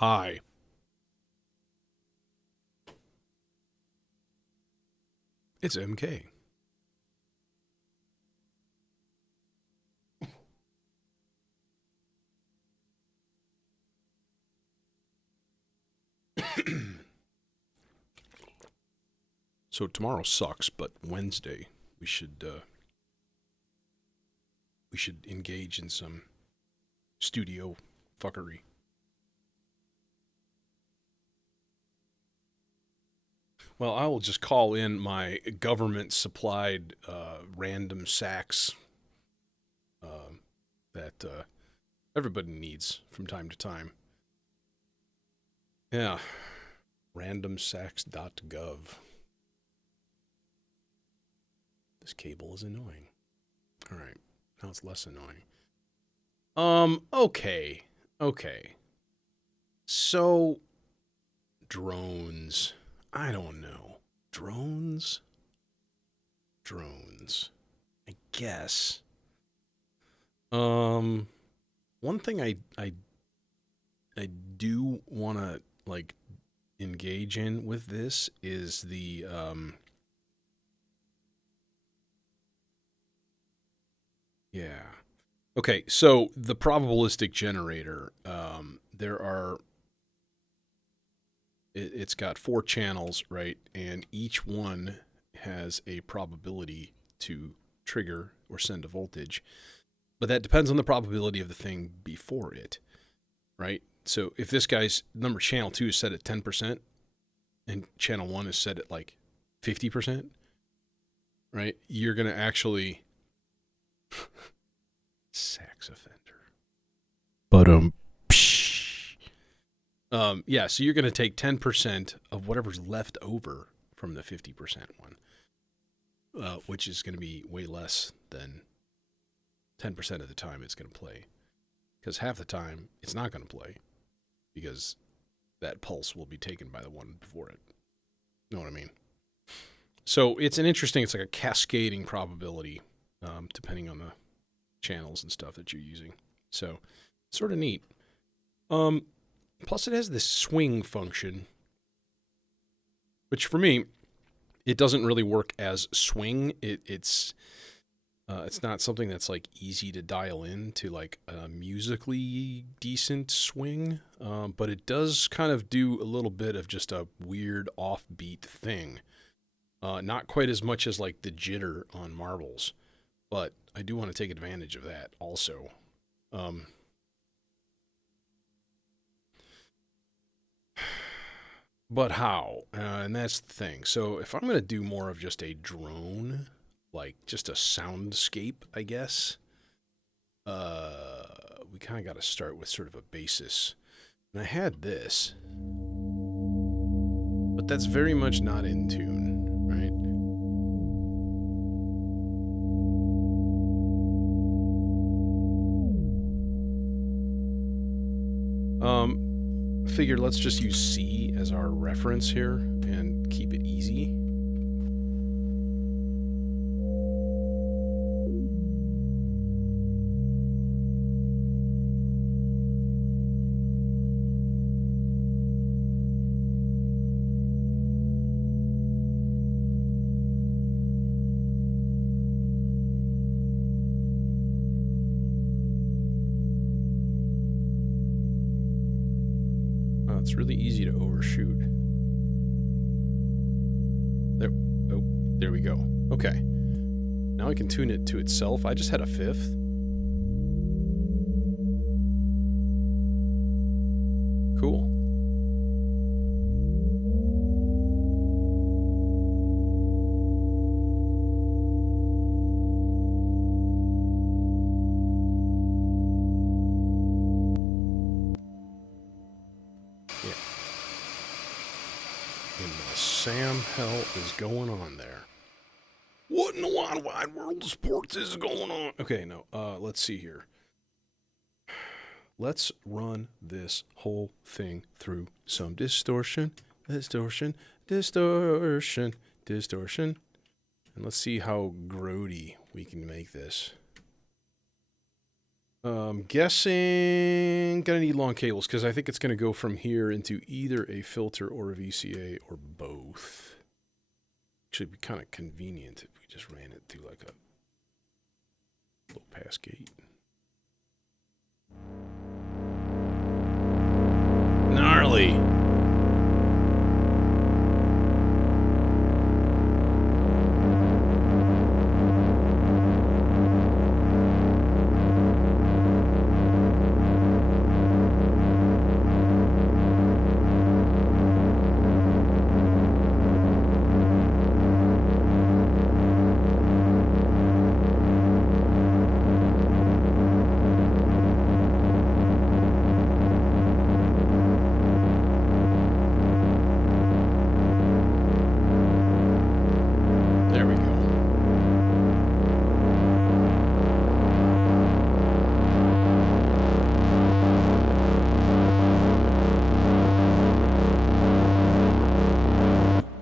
Hi. It's MK. So tomorrow sucks, but Wednesday we should engage in some studio fuckery. Well, I will just call in my government supplied random sacks uh, that everybody needs from time to time. Yeah, randomsacks.gov. This cable is annoying. All right, now it's less annoying. Okay. Okay. So, drones. I don't know. Drones? Drones. I guess. Um, One thing I do want to like engage in with this is the yeah. Okay, so the probabilistic generator, there are it's got four channels, right? And each one has a probability to trigger or send a voltage. But that depends on the probability of the thing before it, right? So if this guy's number channel 2 is set at 10% and channel 1 is set at like 50%, right? You're going to actually sax offender. But yeah, so you're going to take 10% of whatever's left over from the 50% one, which is going to be way less than 10% of the time it's going to play. Because half the time it's not going to play because that pulse will be taken by the one before it. You know what I mean? So it's like a cascading probability depending on the channels and stuff that you're using. So sort of neat. Plus it has this swing function, which for me, it doesn't really work as swing. It's not something that's like easy to dial in to like a musically decent swing, but it does kind of do a little bit of just a weird offbeat thing. Not quite as much as like the jitter on marbles, but I do want to take advantage of that also. But how? And that's the thing. So if I'm going to do more of just a drone, like just a soundscape, I guess, we kind of got to start with sort of a basis. And I had this, but that's very much not in tune, right? Figured let's just use C as our reference here and keep it easy. It's really easy to overshoot. There we go. Okay. Now I can tune it to itself. I just had a fifth. Cool. Sam hell is going on there? What in the wide world of sports is going on? Okay, no. Let's see here. Let's run this whole thing through some distortion. And let's see how grody we can make this. Guessing gonna need long cables because I think it's gonna go from here into either a filter or a VCA or both. Actually, it'd be kind of convenient if we just ran it through like a low pass gate. Gnarly.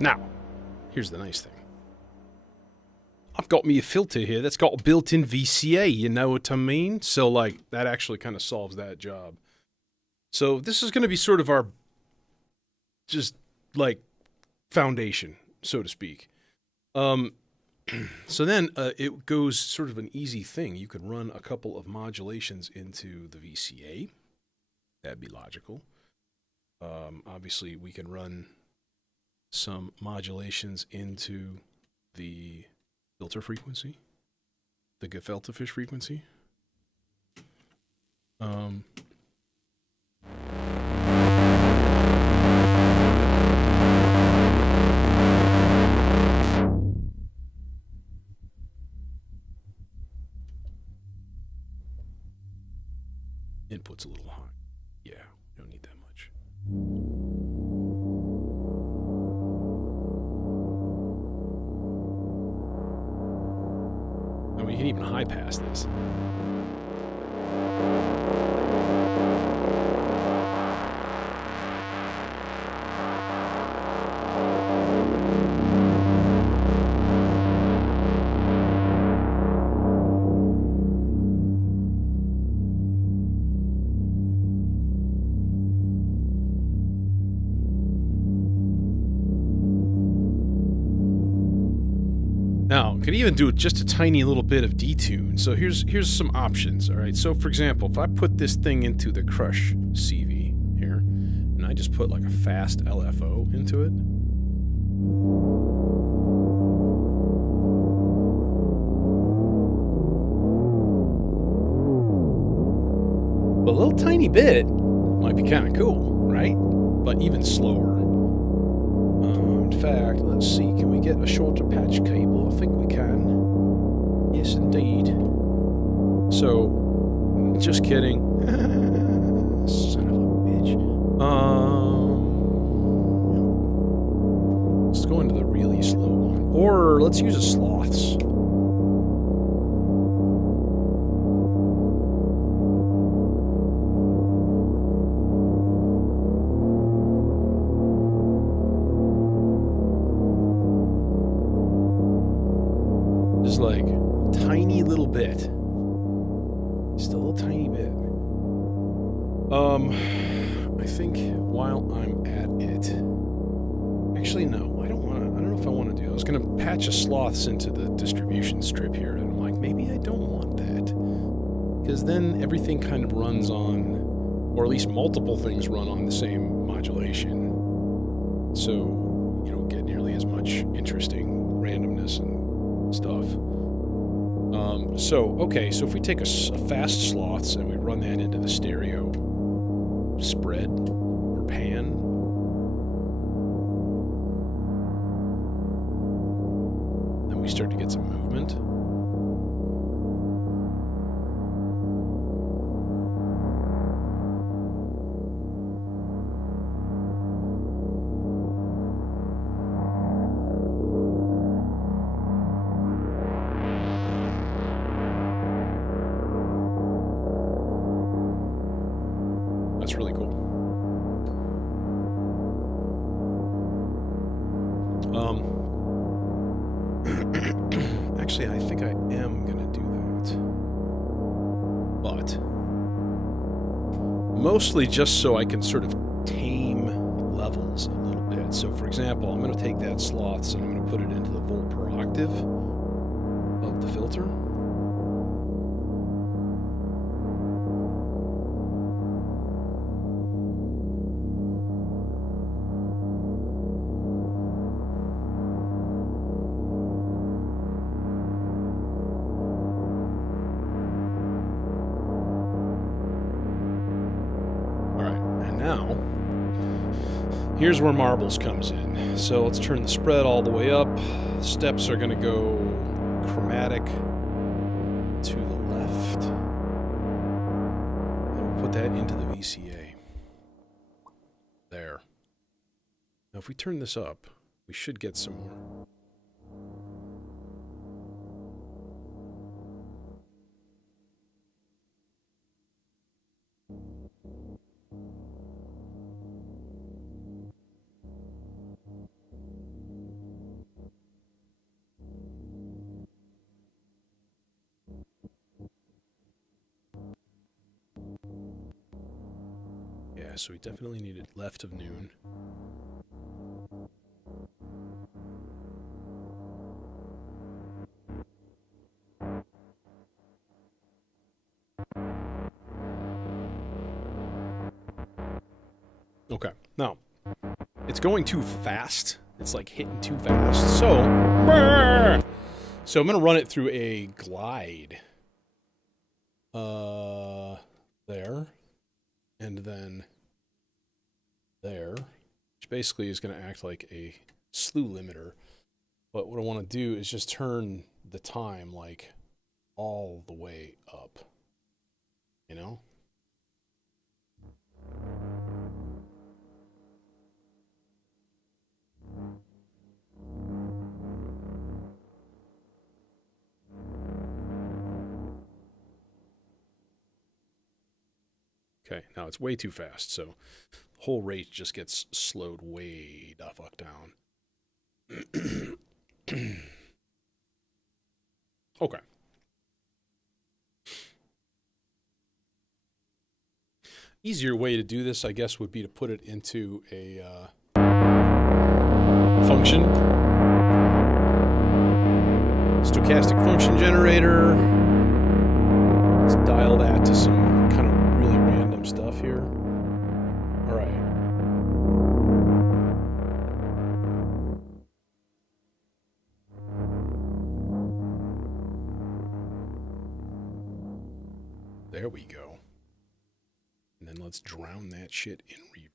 Now, here's the nice thing. I've got me a filter here that's got a built-in VCA, you know what I mean? So, like, that actually kind of solves that job. So this is going to be sort of our, just, like, foundation, so to speak. So then it goes sort of an easy thing. You could run a couple of modulations into the VCA. That'd be logical. Obviously, we can run some modulations into the filter frequency, the gefilte fish frequency. Input's a little high. Yeah, we don't need that much. I mean, you can even high pass this. Now, could even do just a tiny little bit of detune. So here's some options, all right? So, for example, if I put this thing into the Crush CV here, and I just put like a fast LFO into it. A little tiny bit might be kind of cool, right? But even slower. In fact, let's see, can we get a shorter patch cable? I think we can. Yes, indeed. So, just kidding. Son of a bitch. Let's go into the really slow one. Or let's use a sloths. Like tiny little bit, just a little tiny bit. I think while I'm at it, actually no, I don't know if I want to do. I was gonna patch a sloths into the distribution strip here, and I'm like, maybe I don't want that, because then everything kind of runs on, or at least multiple things run on the same modulation, so you don't get nearly as much interesting randomness and stuff. So if we take a fast sloths and we run that into the stereo spread or pan, then we start to get some movement. That's really cool. Actually, I think I am gonna do that. But Mostly just so I can sort of tame levels a little bit. So for example, I'm going to take that sloths and I'm going to put it into the volt per octave of the filter. Here's where marbles comes in. So let's turn the spread all the way up. Steps are going to go chromatic to the left. And we'll put that into the VCA. There. Now if we turn this up, we should get some more. Yeah, so we definitely need it left of noon. Okay, now, it's going too fast. It's like hitting too fast. So I'm going to run it through a glide. There. And then there. Which basically is going to act like a slew limiter. But what I want to do is just turn the time like all the way up. You know? Okay, now it's way too fast, so the whole rate just gets slowed way the fuck down. Okay. Easier way to do this, I guess, would be to put it into a function. Stochastic function generator. Let's dial that to some kind of really random stuff here. All right. There we go. And then let's drown that shit in reverb.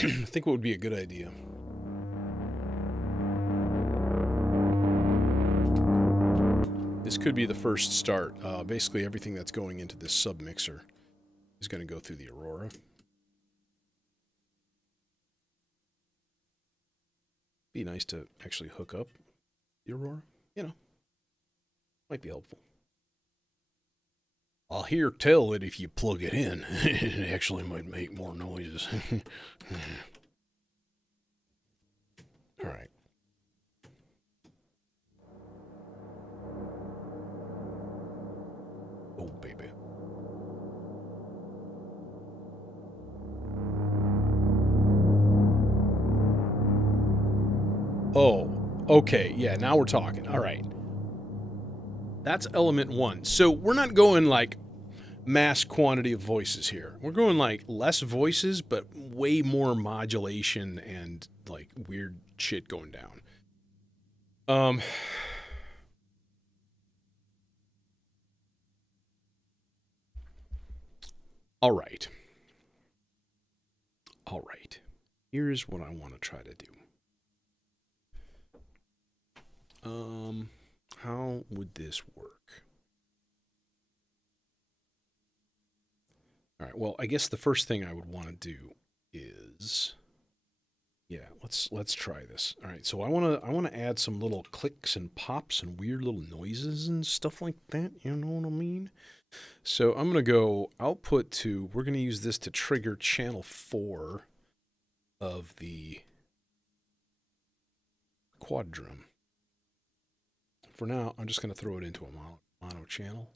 I think what would be a good idea. This could be the first start. Basically, everything that's going into this submixer is going to go through the Aurora. Be nice to actually hook up the Aurora. You know, might be helpful. I'll hear tell that if you plug it in, it actually might make more noises. All right. Oh, baby. Oh, okay. Yeah, now we're talking. All right. That's element one. So we're not going like mass quantity of voices here. We're going like less voices, but way more modulation and like weird shit going down. All right. All right. Here's what I want to try to do. How would this work? All right. Well, I guess the first thing I would want to do is, yeah, let's try this. All right. So I want to add some little clicks and pops and weird little noises and stuff like that. You know what I mean? So I'm going to go output to, we're going to use this to trigger channel 4 of the quad drum. For now, I'm just going to throw it into a mono channel.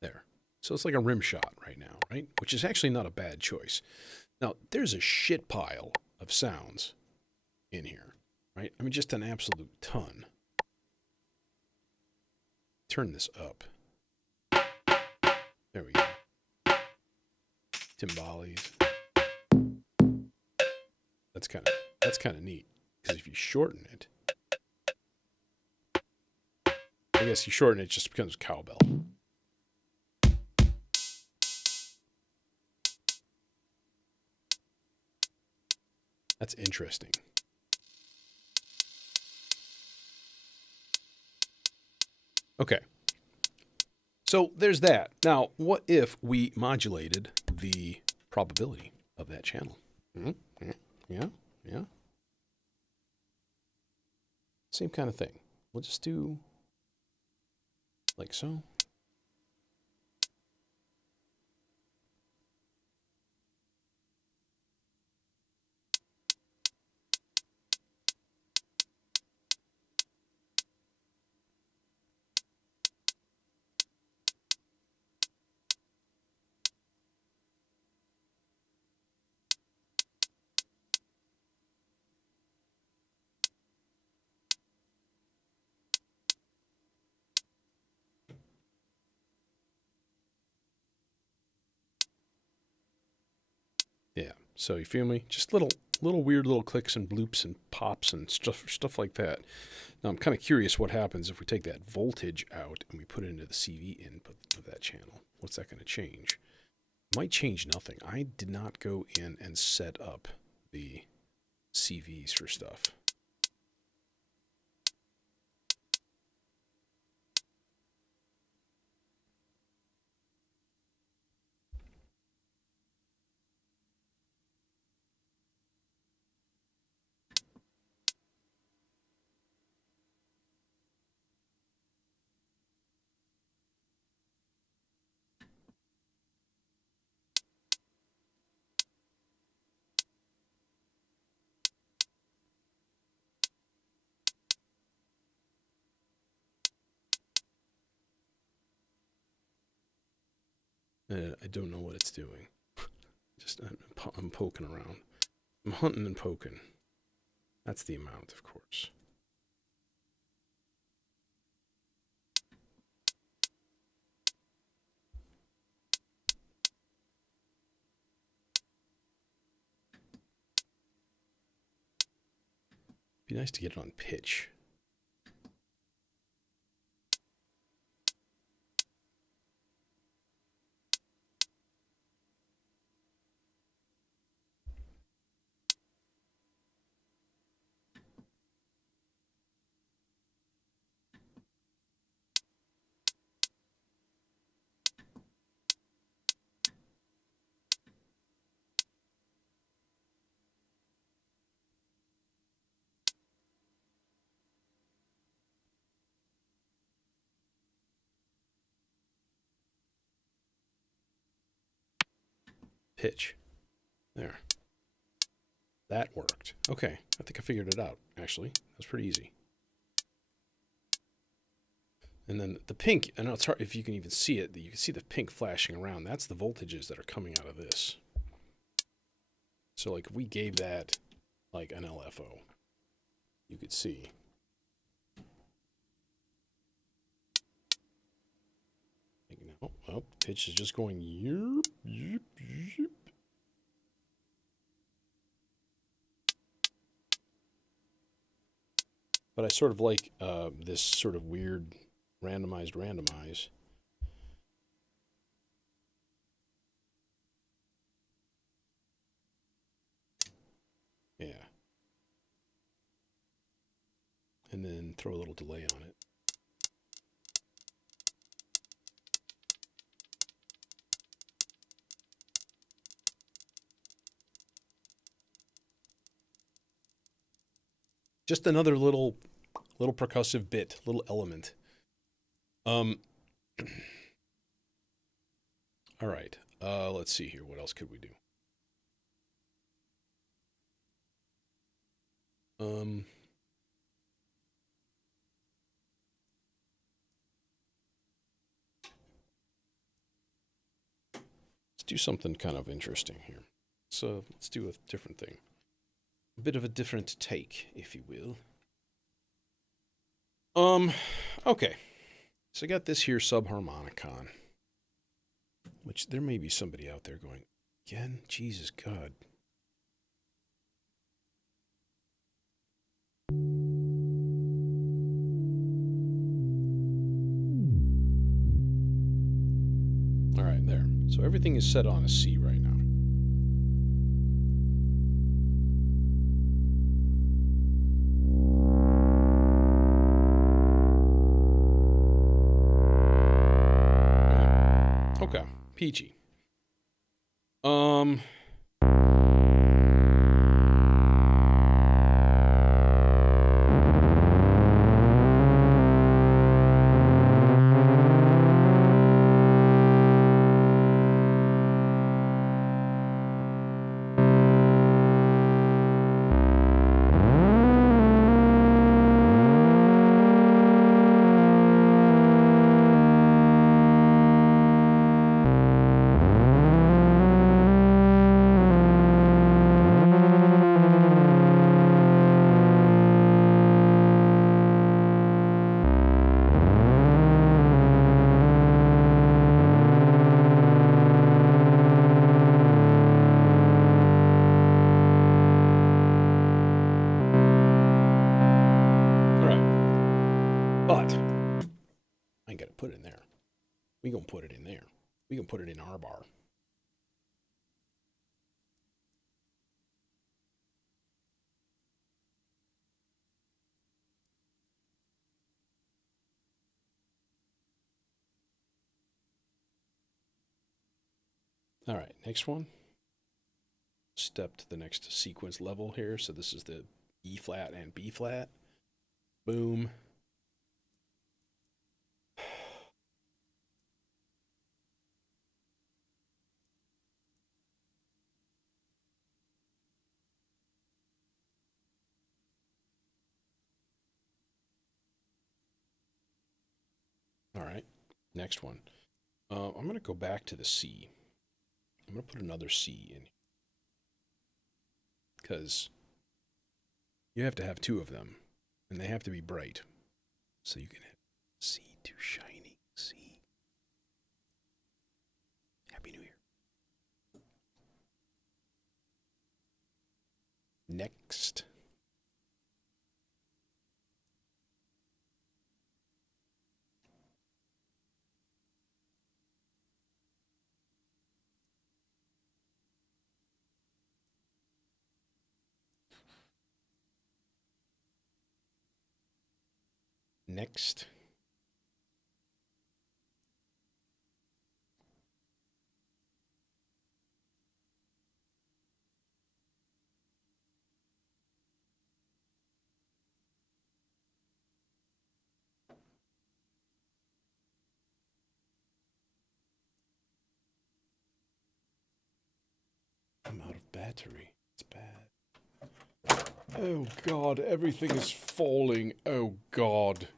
There. So it's like a rim shot right now, right? Which is actually not a bad choice. Now, there's a shit pile of sounds in here, right? I mean, just an absolute ton. Turn this up. There we go. Timbales. That's kind of neat, because if you shorten it, I guess you shorten it, it just becomes cowbell. That's interesting. Okay. So there's that. Now, what if we modulated the probability of that channel? Mm-hmm. Yeah. Same kind of thing. We'll just do like so. Yeah. So you feel me? Just little weird little clicks and bloops and pops and stuff like that. Now I'm kind of curious what happens if we take that voltage out and we put it into the CV input of that channel. What's that going to change? It might change nothing. I did not go in and set up the CVs for stuff. I don't know what it's doing. Just I'm poking around. I'm hunting and poking. That's the amount, of course. Be nice to get it on pitch. Pitch. There. That worked. Okay, I think I figured it out, actually. That was pretty easy. And then the pink, I know it's hard if you can even see it, you can see the pink flashing around. That's the voltages that are coming out of this. So like if we gave that like an LFO, you could see. Oh, pitch is just going yip, yip, yip. But I sort of like this sort of weird randomize. Yeah. And then throw a little delay on it. Just another little percussive bit, little element. All right. Let's see here. What else could we do? do something kind of interesting here. So let's do a different thing. A bit of a different take, if you will. Okay. So I got this here subharmonicon, which there may be somebody out there going, again, Jesus God. All right, there. So everything is set on a C right now. Okay, peachy. We gonna put it in there. We gonna put it in our bar. All right, next one. Step to the next sequence level here. So this is the E flat and B flat. Boom. All right, next one. I'm going to go back to the C. I'm going to put another C in because you have to have two of them, and they have to be bright. So you can have C to shiny C. Happy New Year. Next. Next. I'm out of battery. It's bad. Oh God, everything is falling. Oh God.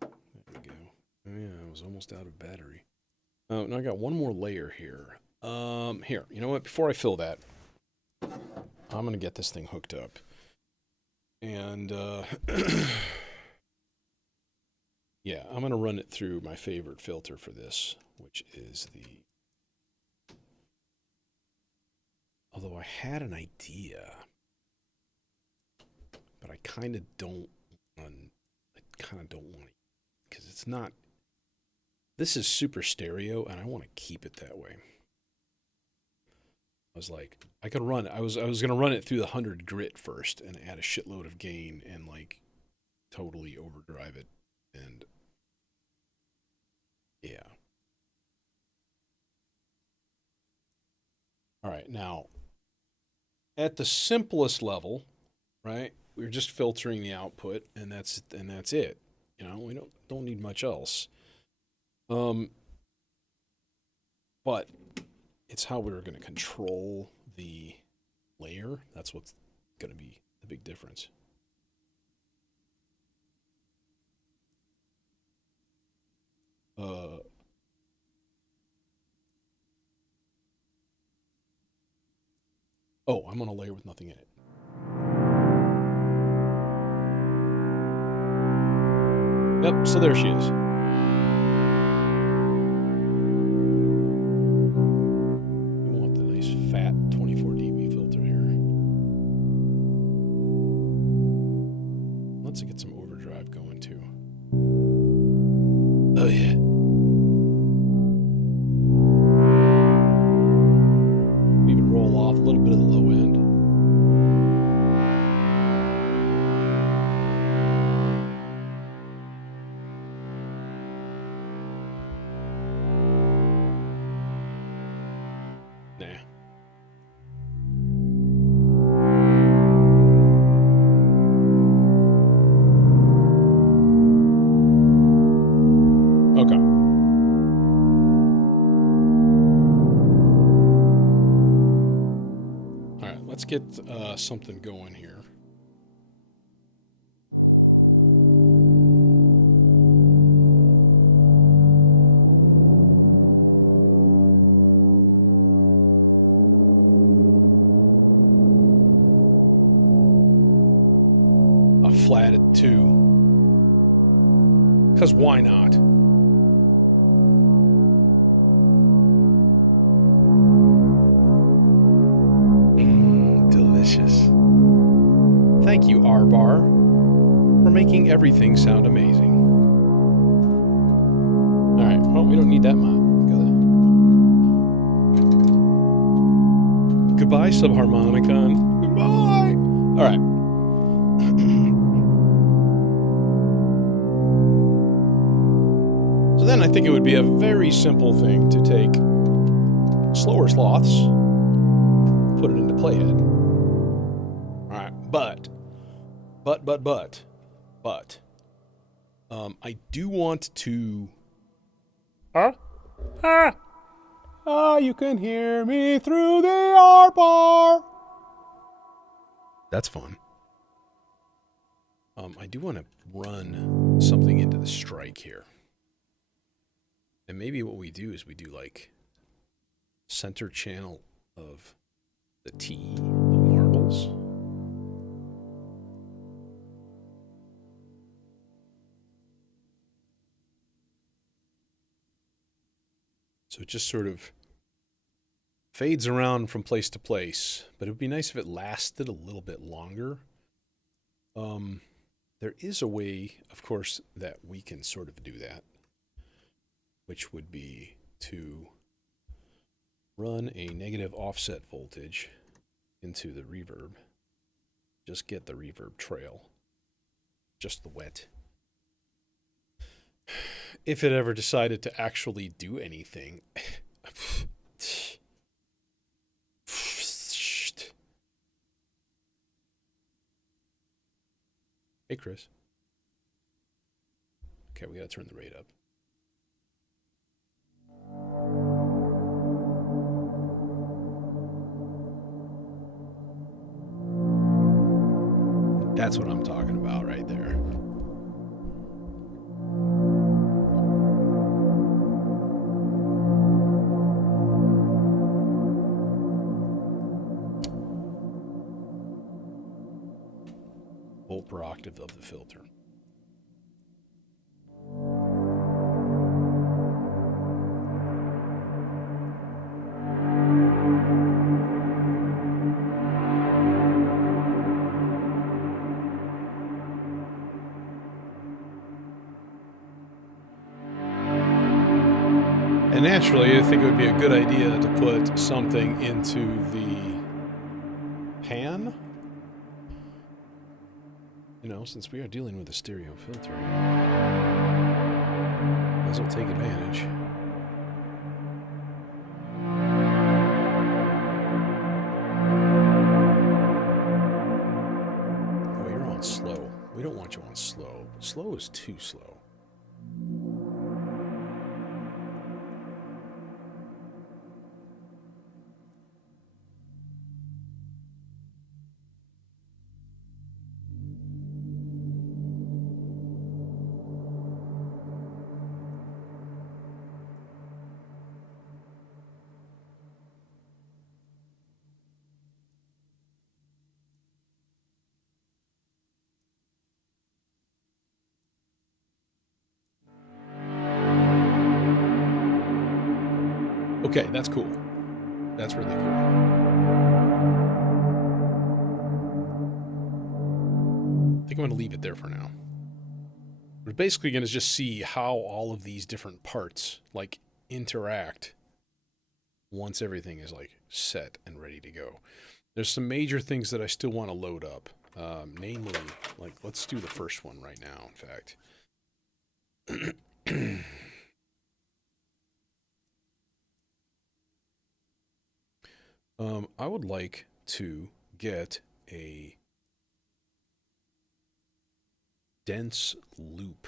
There we go. Oh yeah, I was almost out of battery. Oh, now I got one more layer here. Here, you know what? Before I fill that, I'm gonna get this thing hooked up. And yeah, I'm gonna run it through my favorite filter for this, which is the. Although I had an idea, but I kind of don't want. I kind of don't want it because it's not. This is super stereo, and I want to keep it that way. I was like, I could run. I was gonna run it through the 100 grit first and add a shitload of gain and like totally overdrive it, and yeah. All right, now at the simplest level, right? We're just filtering the output, and that's it. You know, we don't need much else. But it's how we're going to control the layer. That's what's going to be the big difference. Oh, I'm on a layer with nothing in it. Yep, so there she is. We want the nice fat 24 dB filter here. Let's get some overdrive going too. Oh yeah. Even roll off a little bit of the low end. Let's get something going here. A flatted 2. Because why not? Delicious. Thank you, R-Bar, for making everything sound amazing. Alright, well, we don't need that much. Goodbye, Subharmonicon. Goodbye! Alright. So then I think it would be a very simple thing to take slower sloths, put it into playhead. Alright, but I do want to... you can hear me through the R-bar. That's fun. I do want to run something into the strike here. And maybe what we do is we do like center channel of the T of marbles. So it just sort of fades around from place to place, but it would be nice if it lasted a little bit longer. There is a way, of course, that we can sort of do that, which would be to run a negative offset voltage into the reverb. Just get the reverb trail, just the wet. If it ever decided to actually do anything. Hey, Chris. Okay, we gotta turn the rate up. That's what I'm talking about right there. Volt per octave of the filter. And naturally, I think it would be a good idea to put something into the pan. You know, since we are dealing with a stereo filter, might as well take advantage. Oh, you're on slow. We don't want you on slow. Slow is too slow. Okay, that's cool. That's really cool. I think I'm going to leave it there for now. We're basically going to just see how all of these different parts like interact once everything is like set and ready to go. There's some major things that I still want to load up. Namely, like, let's do the first one right now, in fact. I would like to get a dense loop.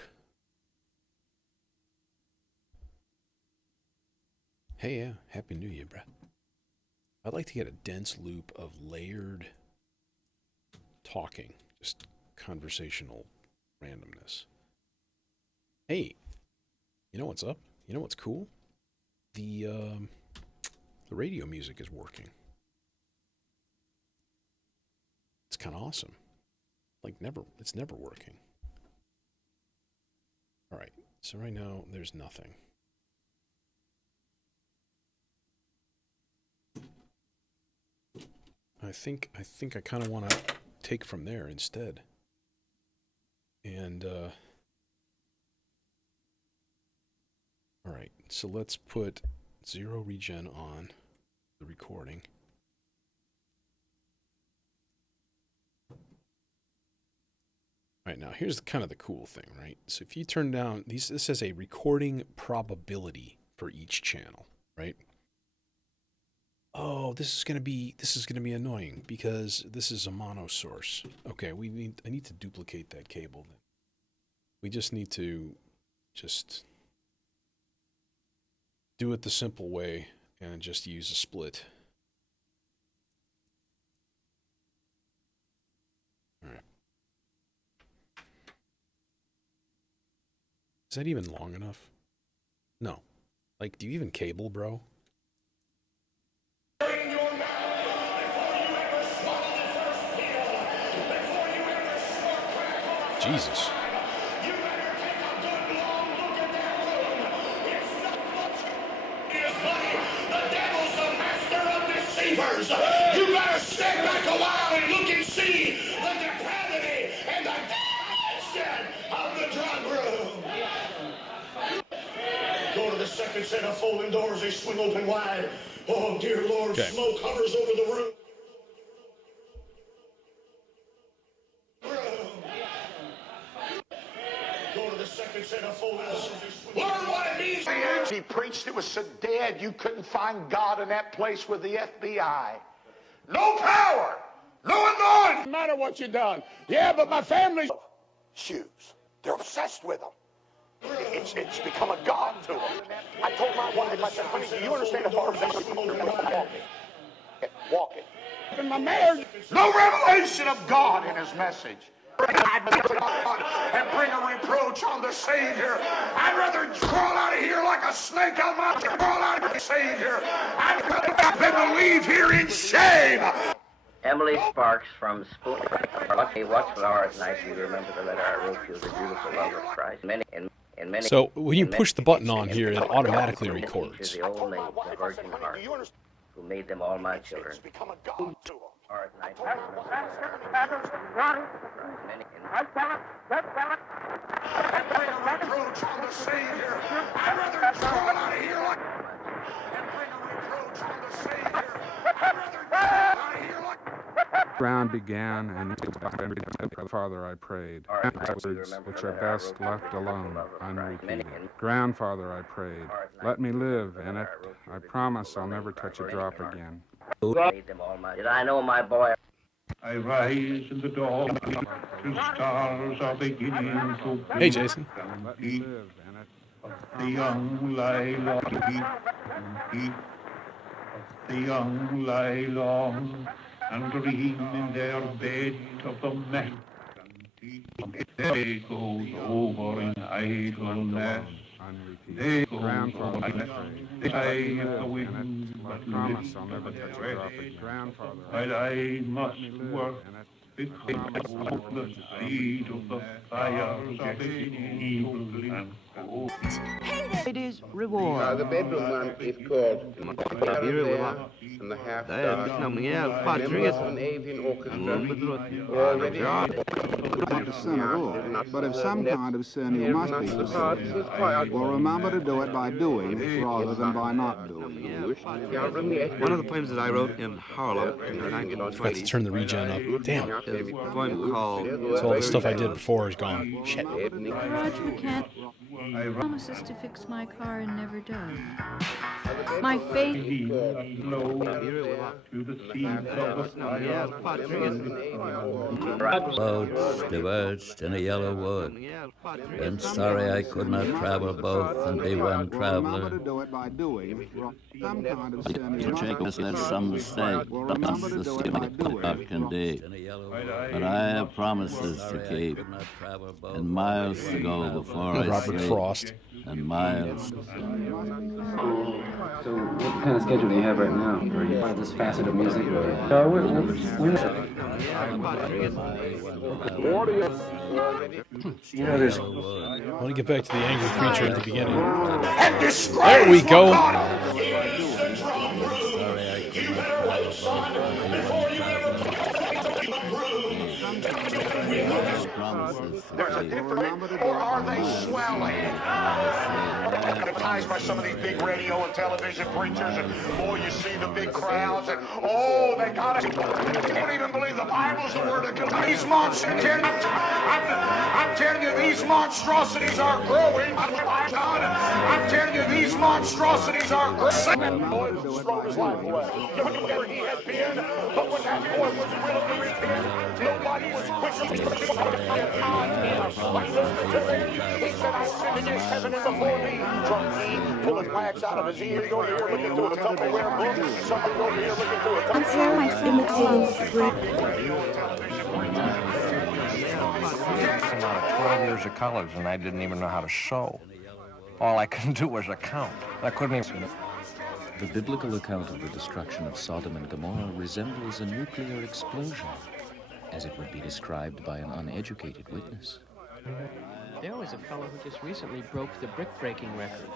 Hey, yeah, Happy New Year, bruh. I'd like to get a dense loop of layered talking, just conversational randomness. Hey, you know what's up? You know what's cool? The radio music is working. It's kind of awesome. Like it's never working. All right, so right now there's nothing. I think I kind of want to take from there instead. And all right, so let's put 0 regen on the recording. All right, now here's kind of the cool thing, right? So if you turn down this has a recording probability for each channel, right? Oh, this is gonna be annoying because this is a mono source. Okay, I need to duplicate that cable. We just need to do it the simple way and just use a split. All right. Is that even long enough? No. Like, do you even cable, bro? Jesus. You better step back a while and look and see the depravity and the destruction of the drug room. Go to the second set of folding doors, they swing open wide. Oh, dear Lord, okay. Smoke hovers over the room. Go to the second set of folding doors. Learn what it means. He preached it was so dead you couldn't find God in that place with the FBI. No power, no anointing. No matter what you done. Yeah, but my family's shoes. They're obsessed with them. It's become a god to them. I told my wife, I said, honey, do you understand the farm? Walking. In my marriage, no revelation of God in his message. And bring a reproach on the Savior. I'd rather crawl out of here like a snake on my crawl out of the Savior. I'd rather than leave here in shame. Emily Sparks from Spoon. Lucky Watchflower at night. You remember the letter I wrote you, the beautiful love of Christ. So when you push the button on here, it automatically records. The old name, the Virgin Heart, who made them all my children. Ground began, and Father, I prayed. Words which are best left alone, unrepeated. Grandfather, I prayed. Let me live in it. I promise I'll never touch a drop again. Did I know my boy? I rise in the dawn, the stars are beginning to blue. Hey, Jason. Let me live in it. The young lie long, the young lie long and dream in their bed of the night. They goes over in idleness. They go over in the eye of the wind, but promise I'll never touch a drop again. Grandfather, while I must work the heat of the fire gets evil and cold. It is reward. The bedroom one is called and the half star. Members of an avian orchestra already. Not to sin at all, but if some kind of sin you must be to sin, well, remember to do it by doing rather than by not doing. One of the poems that I wrote in Harlem in the 1920s. Forgot to turn the regen up. Damn. Is a poem called... So all the stuff I did before is gone. Shit. Garage mechanic promises to fix my car and never does. My faith. Roads diverged in a yellow wood, and sorry I could not travel both and be one traveler. That's some mistake, that's the stupid I can do. But I have promises to keep, and miles to go before I Robert sleep, Frost. and miles. So what kind of schedule do you have right now? Are you part of this facet of music? You know, there's... I want to get back to the angry creature at the beginning. And There we go. There's a difference, or are they swelling? Advertised by some of these big radio and television preachers, and boy, you see the big crowds, and oh, they got it. They don't even believe the Bible's the word of God. These monsters, I'm telling you, these monstrosities are growing. I'm telling you, these monstrosities are growing. Boy was strong his life away. Where he had been, but when that boy was willing to repent, nobody was quick to he said, I sinned against heaven and before thee. Drunk pulling wax out of his ear. Go here looking through a Tupperware book. Somebody over here looking through a Tupperware book. Where am I imitating script? I came out of 12 years of college and I didn't even know how to sew. All I could do was account. I couldn't even... The biblical account of the destruction of Sodom and Gomorrah resembles a nuclear explosion, as it would be described by an uneducated witness. There was a fellow who just recently broke the brick-breaking record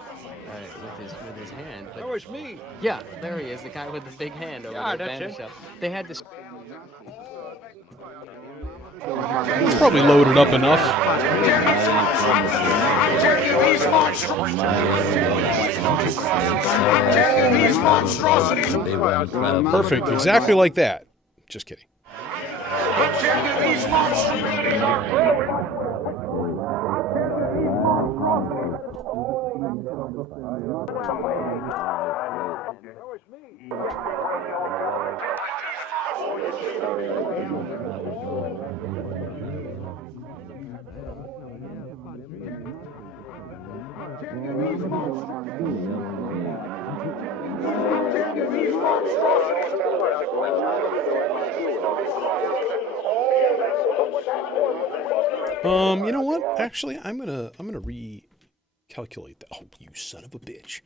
with his hand. But, oh, it's me. Yeah, there he is, the guy with the big hand over the band shop. They had this... It's probably loaded up enough. Perfect, exactly like that. Just kidding. You know what? Actually, I'm gonna recalculate that. Oh, you son of a bitch!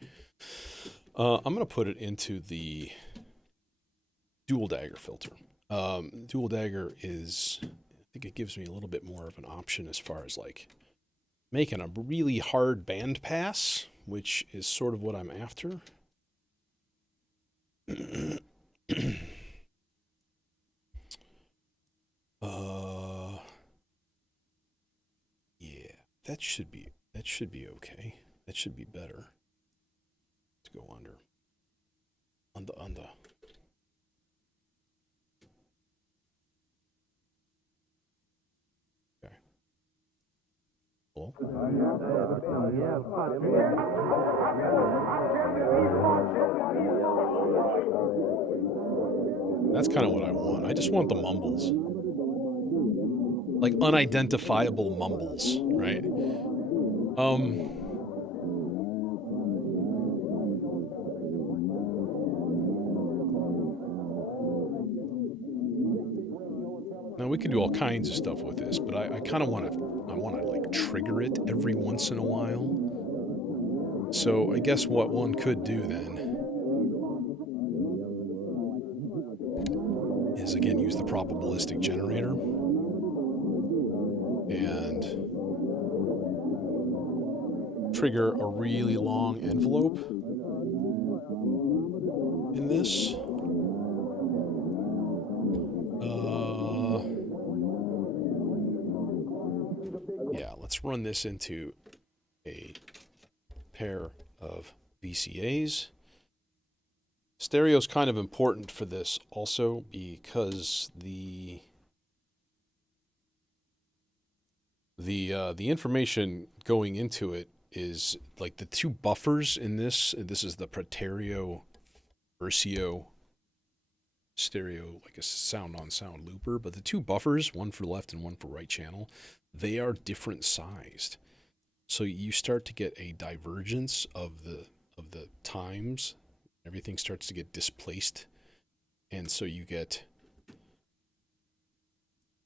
I'm gonna put it into the dual dagger filter. Dual dagger is, I think it gives me a little bit more of an option as far as like making a really hard band pass, which is sort of what I'm after. Yeah, that should be okay. That should be better. Let's go under. On the. Okay. Hello? That's kind of what I want. I just want the mumbles. Like unidentifiable mumbles, right? Now we can do all kinds of stuff with this, but I kind of want to like trigger it every once in a while. So I guess what one could do then is again, use the probabilistic generator. And trigger a really long envelope in this. Yeah, let's run this into a pair of VCAs. Stereo's kind of important for this also because the information going into it is like the two buffers in this. This is the Praterio Versio stereo, like a sound-on-sound looper, but the two buffers, one for left and one for right channel, they are different sized. So you start to get a divergence of the times. Everything starts to get displaced. And so you get...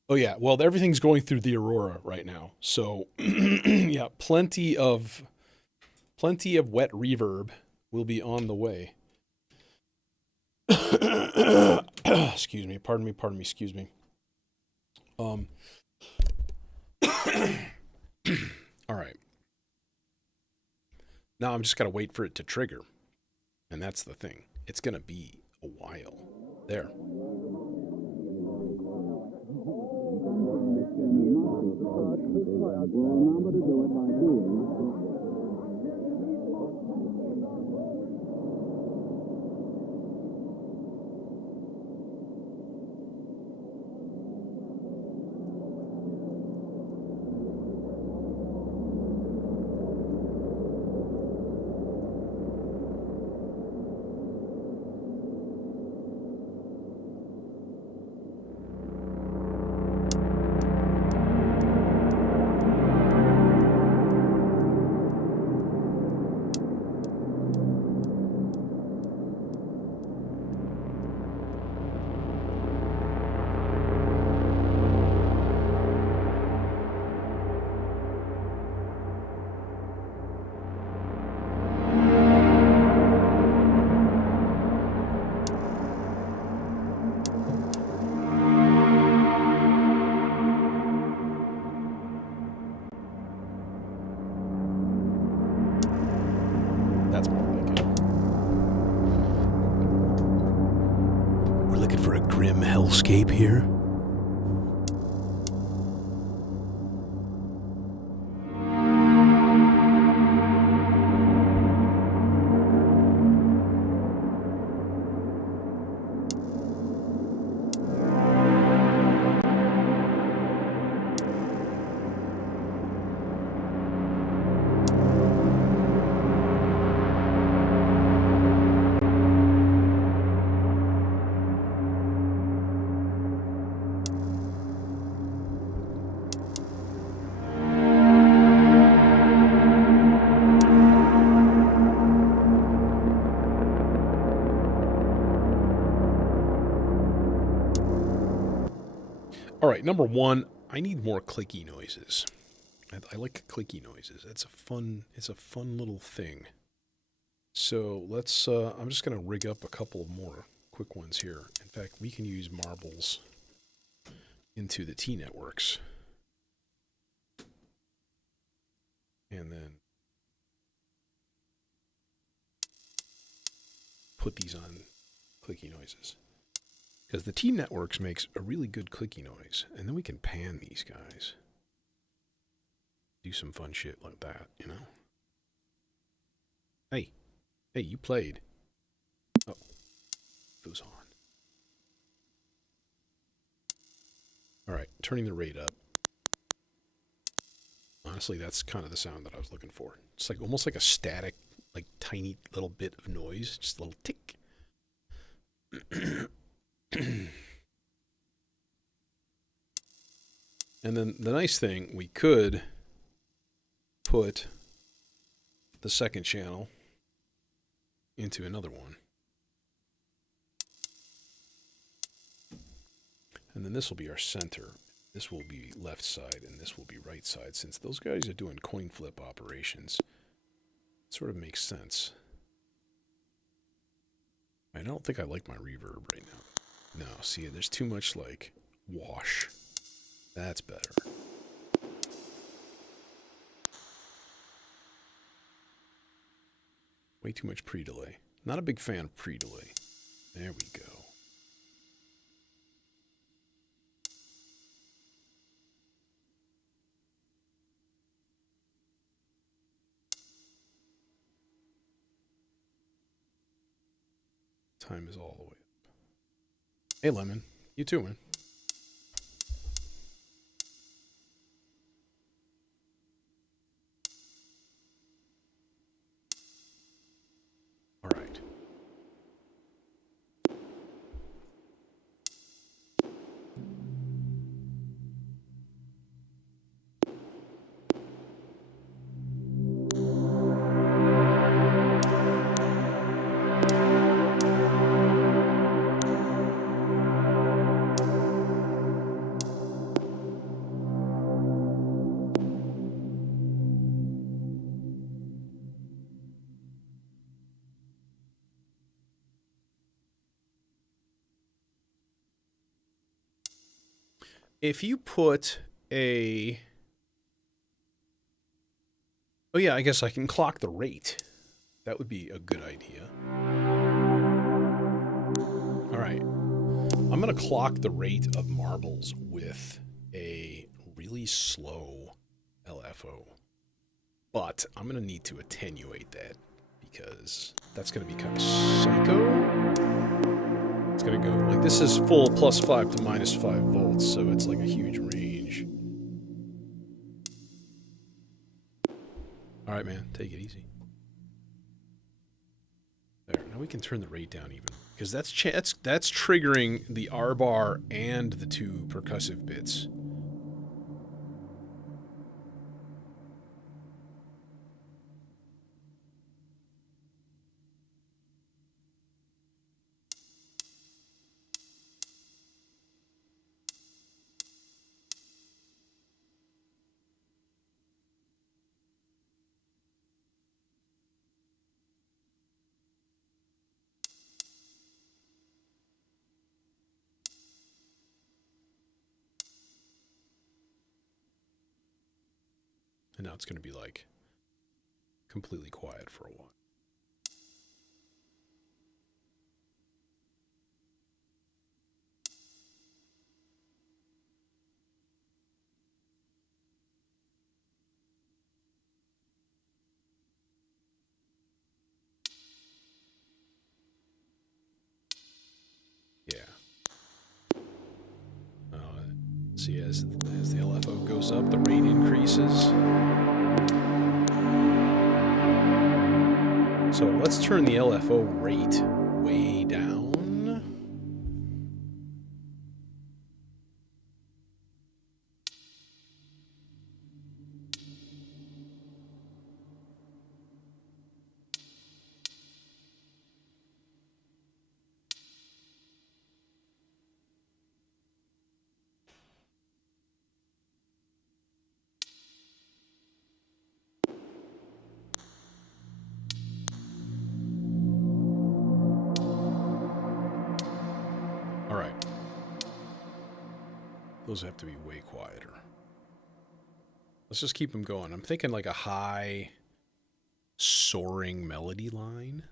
Oh yeah, well, everything's going through the Aurora right now. So yeah, plenty of wet reverb will be on the way. Excuse me, pardon me, excuse me. All right. Now I'm just got to wait for it to trigger. And that's the thing. It's going to be a while. There. That's more like it. We're looking for a grim hellscape here. All right, number one, I need more clicky noises. I like clicky noises. It's a fun little thing. So let's, I'm just going to rig up a couple of more quick ones here. In fact, we can use marbles into the T networks. And then put these on clicky noises. Because the T networks makes a really good clicky noise. And then we can pan these guys. Do some fun shit like that, you know? Hey, you played. Oh, it was on. All right, turning the rate up. Honestly, that's kind of the sound that I was looking for. It's like almost like a static, like tiny little bit of noise, just a little tick. And then the nice thing, we could put the second channel into another one. And then this will be our center. This will be left side, and this will be right side. Since those guys are doing coin flip operations, it sort of makes sense. I don't think I like my reverb right now. No, see, there's too much, like, wash. That's better. Way too much pre-delay. Not a big fan of pre-delay. There we go. Time is all the way up. Hey, Lemon. You too, man. All right. If you put a... Oh yeah, I guess I can clock the rate. That would be a good idea. All right. I'm going to clock the rate of marbles with a really slow LFO. But I'm going to need to attenuate that because that's going to be kind of psycho. It's going to go, like, this is full +5 to -5 volts, so it's like a huge range. All right, man, take it easy. There, now we can turn the rate down even, because that's triggering the R bar and the 2 percussive bits. And now it's going to be like completely quiet for a while. Yeah. See, as the LFO goes up, the rate increases. So let's turn the LFO rate way down. All right. Those have to be way quieter. Let's just keep them going. I'm thinking like a high soaring melody line.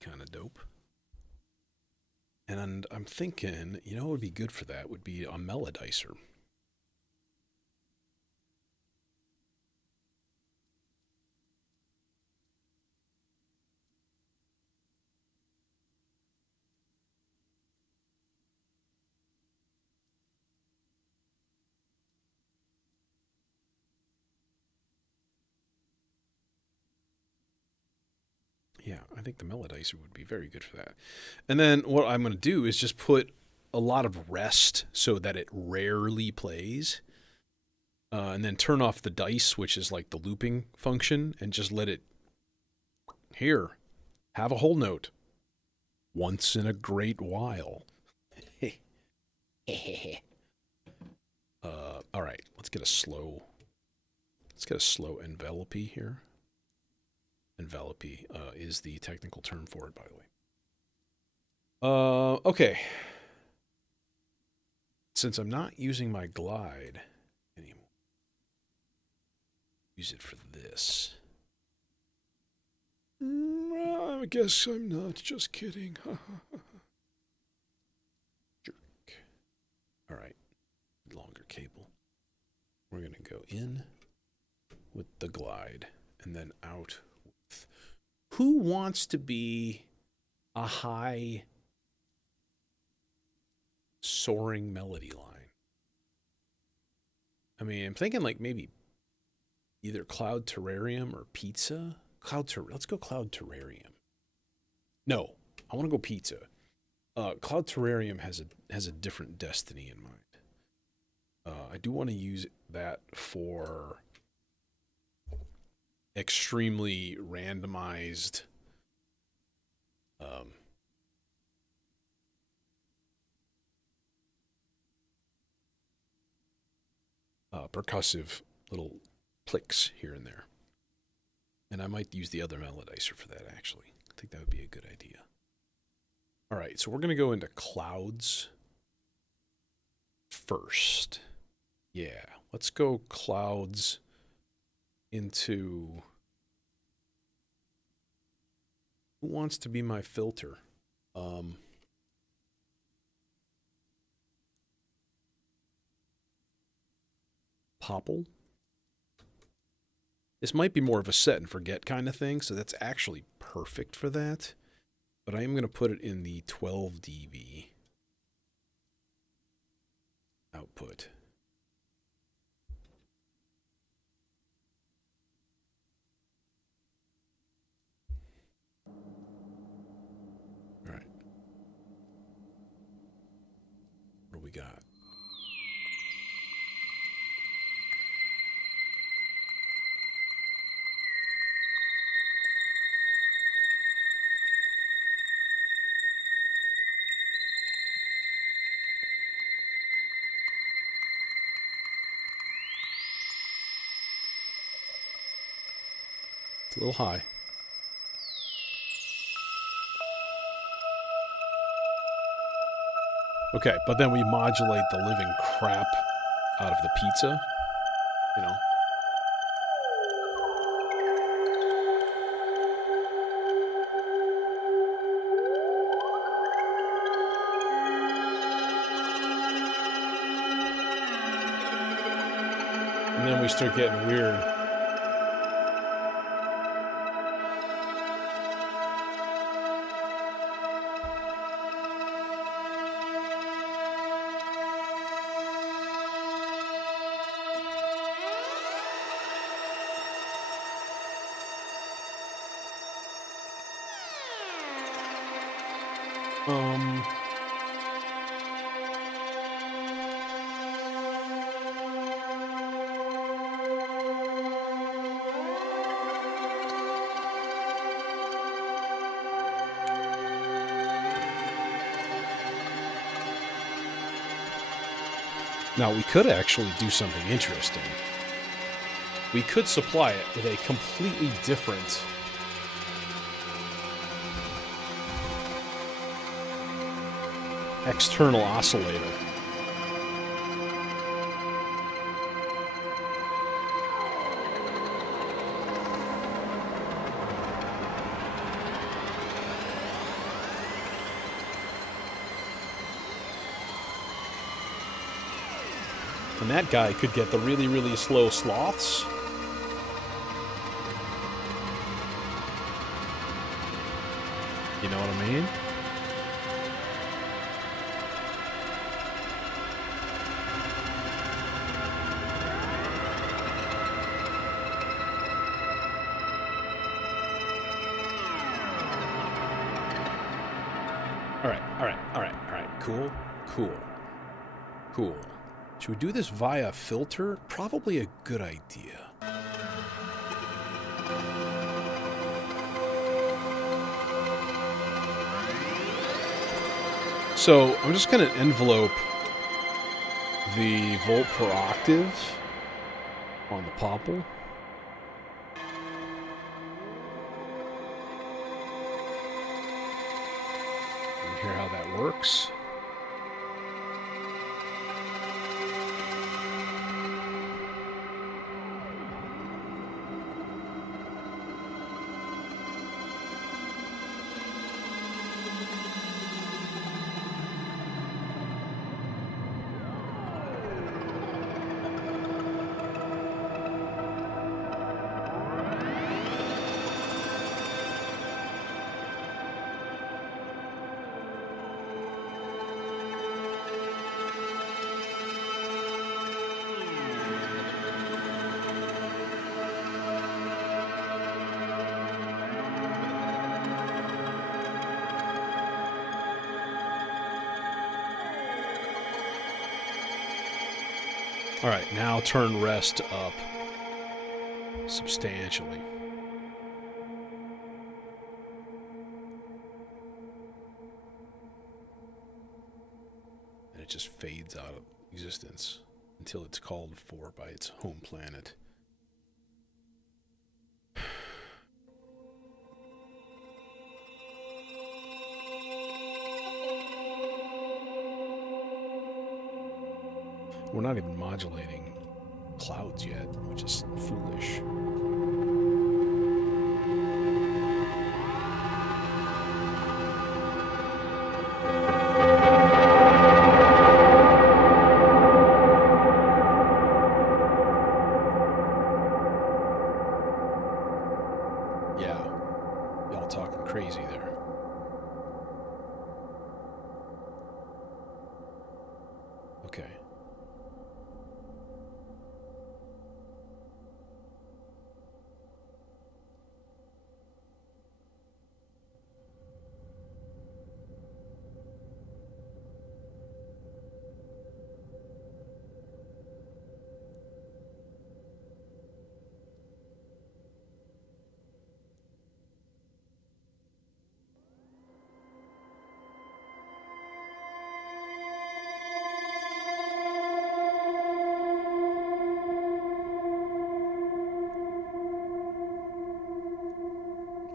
Kind of dope. And I'm thinking, you know what would be good for that would be a melodizer. Yeah, I think the melodizer would be very good for that. And then what I'm going to do is just put a lot of rest so that it rarely plays. And then turn off the dice, which is like the looping function, and just let it... Here, have a whole note. Once in a great while. All right, let's get a slow envelopy here. Envelopy is the technical term for it, by the way. Okay. since I'm not using my glide anymore, use it for this. I guess I'm not, just kidding. Jerk. All right, longer cable. We're going to go in with the glide and then out with... Who wants to be a high soaring melody line? I mean, I'm thinking like maybe either Cloud Terrarium or Pizza. Let's go Cloud Terrarium. No, I want to go Pizza. Cloud Terrarium has a different destiny in mind. I do want to use that for extremely randomized percussive little clicks here and there. And I might use the other melodizer for that, actually. I think that would be a good idea. All right, so we're going to go into clouds first. Yeah, let's go clouds into... Who wants to be my filter? Popple? This might be more of a set and forget kind of thing, so that's actually perfect for that. But I am going to put it in the 12 dB output. All right. What do we got? It's a little high. Okay, but then we modulate the living crap out of the pizza, you know. And then we start getting weird. Now, we could actually do something interesting. We could supply it with a completely different external oscillator. And that guy could get the really, really slow sloths. You know what I mean? All right. Cool. Should we do this via filter? Probably a good idea. So I'm just going to envelope the volt per octave on the popple. And hear how that works. All right, now turn rest up substantially. And it just fades out of existence until it's called for by its home planet. We're not even modulating clouds yet, which is foolish. Yeah, y'all talking crazy there. Okay.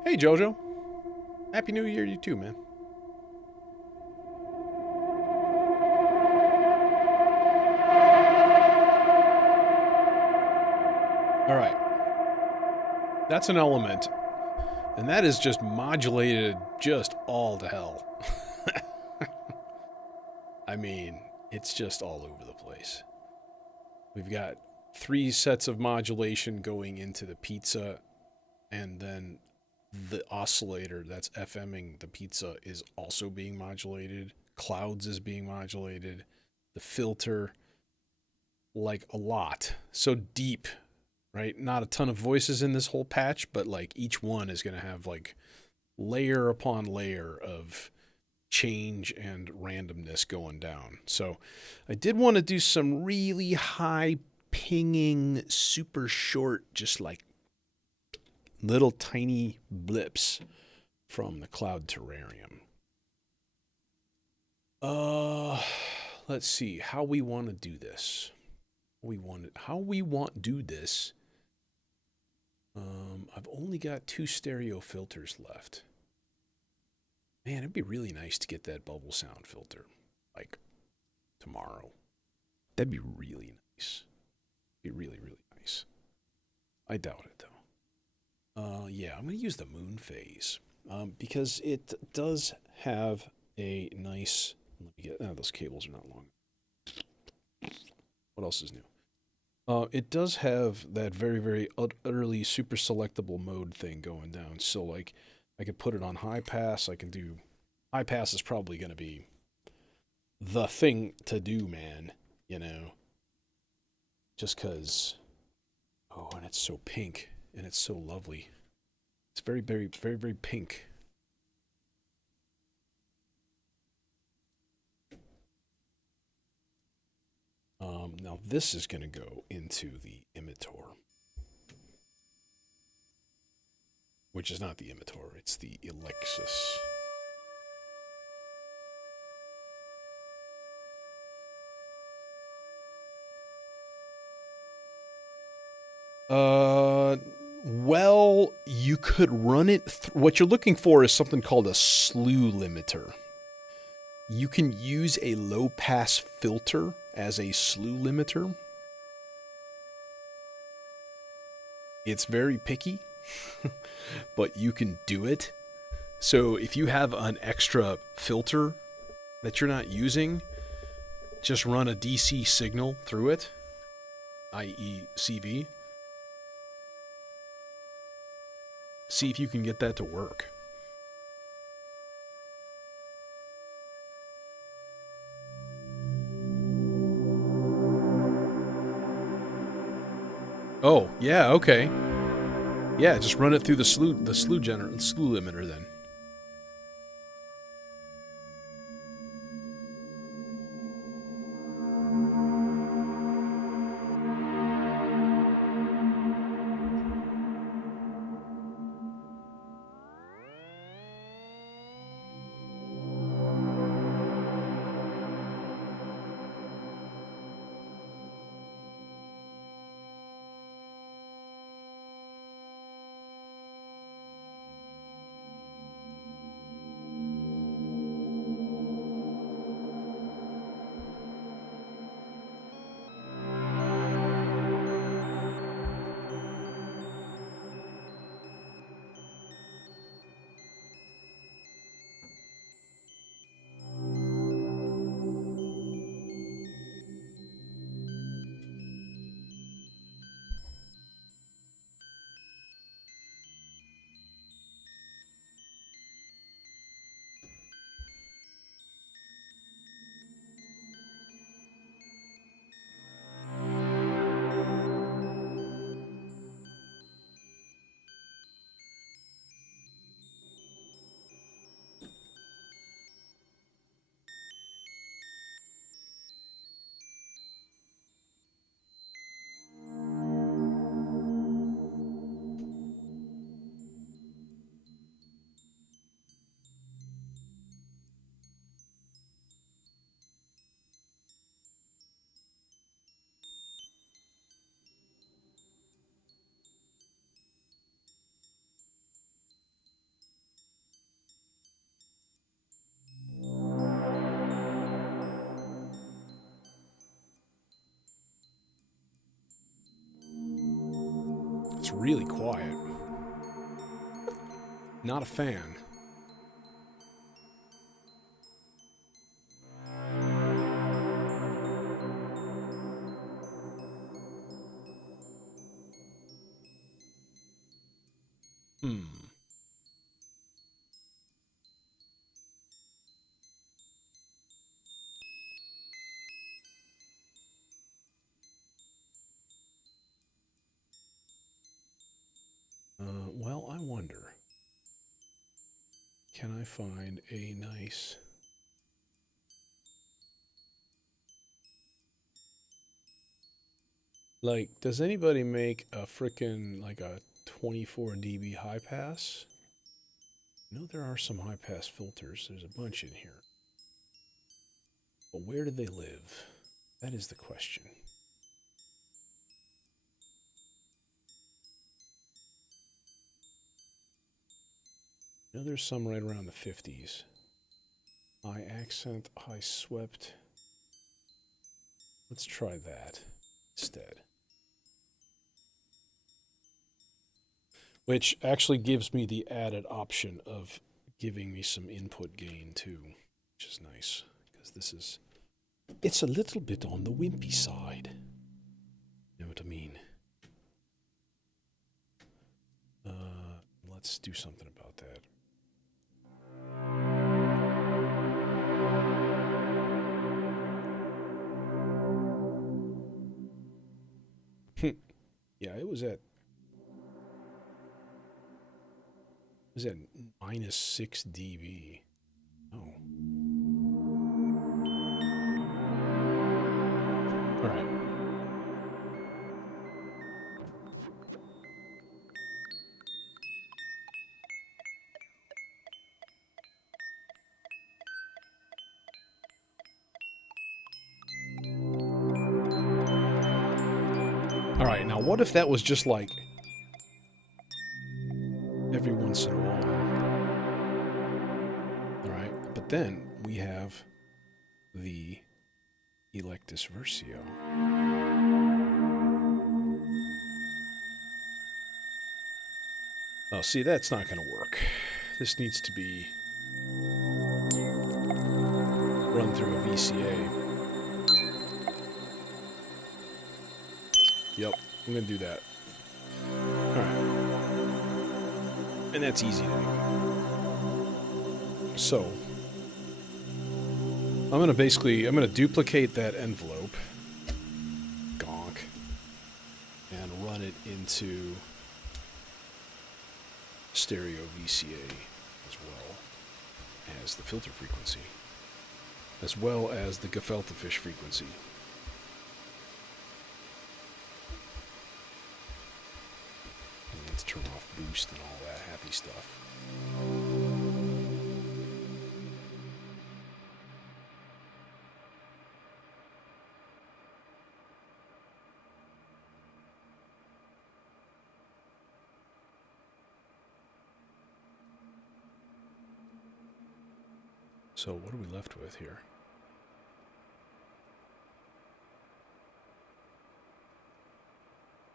Hey, Jojo. Happy New Year to you too, man. All right. That's an element. And that is just modulated just all to hell. I mean, it's just all over the place. We've got 3 sets of modulation going into the pizza, and then the oscillator that's FMing the pizza is also being modulated. Clouds is being modulated. The filter, like a lot. So deep, right? Not a ton of voices in this whole patch, but like each one is going to have like layer upon layer of change and randomness going down. So I did want to do some really high pinging, super short, just like little tiny blips from the cloud terrarium. Let's see how we want to do this. How we want to do this. I've only got 2 stereo filters left. Man, it'd be really nice to get that bubble sound filter, like, tomorrow. That'd be really nice. Be really, really nice. I doubt it, though. Yeah, I'm going to use the moon phase, because it does have a nice... Let me get... those cables are not long. What else is new? It does have that very, very utterly super selectable mode thing going down. So, like, I could put it on high pass. I can do... High pass is probably going to be the thing to do, man. You know? Just because... Oh, and it's so pink. And it's so lovely. It's very, very, very, very pink. Now this is going to go into the emitter. Which is not the emitter, it's the Alexis. Well, you could run it. What you're looking for is something called a slew limiter. You can use a low pass filter as a slew limiter. It's very picky, but you can do it. So if you have an extra filter that you're not using, just run a DC signal through it, i.e. CV. See if you can get that to work. Oh, yeah, okay. Yeah, just run it through the slew limiter then. really quiet. Not a fan. Well, I wonder, can I find a nice... Like, does anybody make a frickin' like a 24 dB high pass? I know there are some high pass filters. There's a bunch in here. But where do they live? That is the question. I know there's some right around the 50s. High accent, high swept. Let's try that instead. Which actually gives me the added option of giving me some input gain too, which is nice. Because this is... It's a little bit on the wimpy side. You know what I mean? Let's do something about that. Yeah, it was at minus 6 dB. Oh. All right. All right, now what if that was just like every once in a while? All right, but then we have the Electus Versio. Oh, see, that's not going to work. This needs to be run through a VCA. Yep, I'm going to do that. Alright. And that's easy to do. So, I'm going to duplicate that envelope. Gonk. And run it into stereo VCA as well as the filter frequency. As well as the gefilte fish frequency. Let's turn off boost and all that happy stuff. So what are we left with here?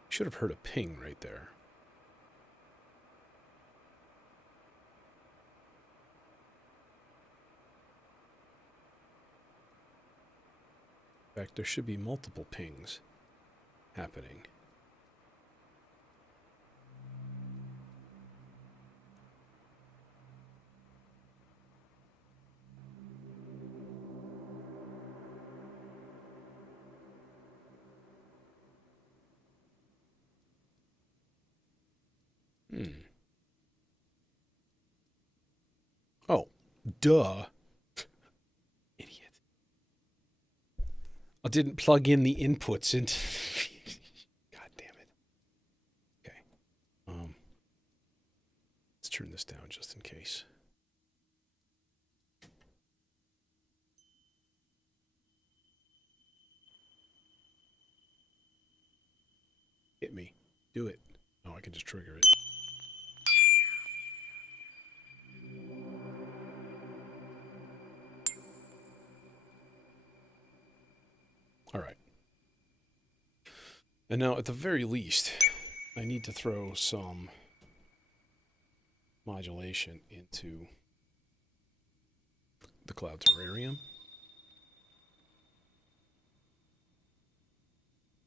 Should have heard a ping right there. In fact, there should be multiple pings happening. Oh, duh. Idiot. I didn't plug in the inputs into... God damn it. Okay. Let's turn this down just in case. Hit me. Do it. Oh, I can just trigger it. All right. And now, at the very least, I need to throw some modulation into the cloud terrarium.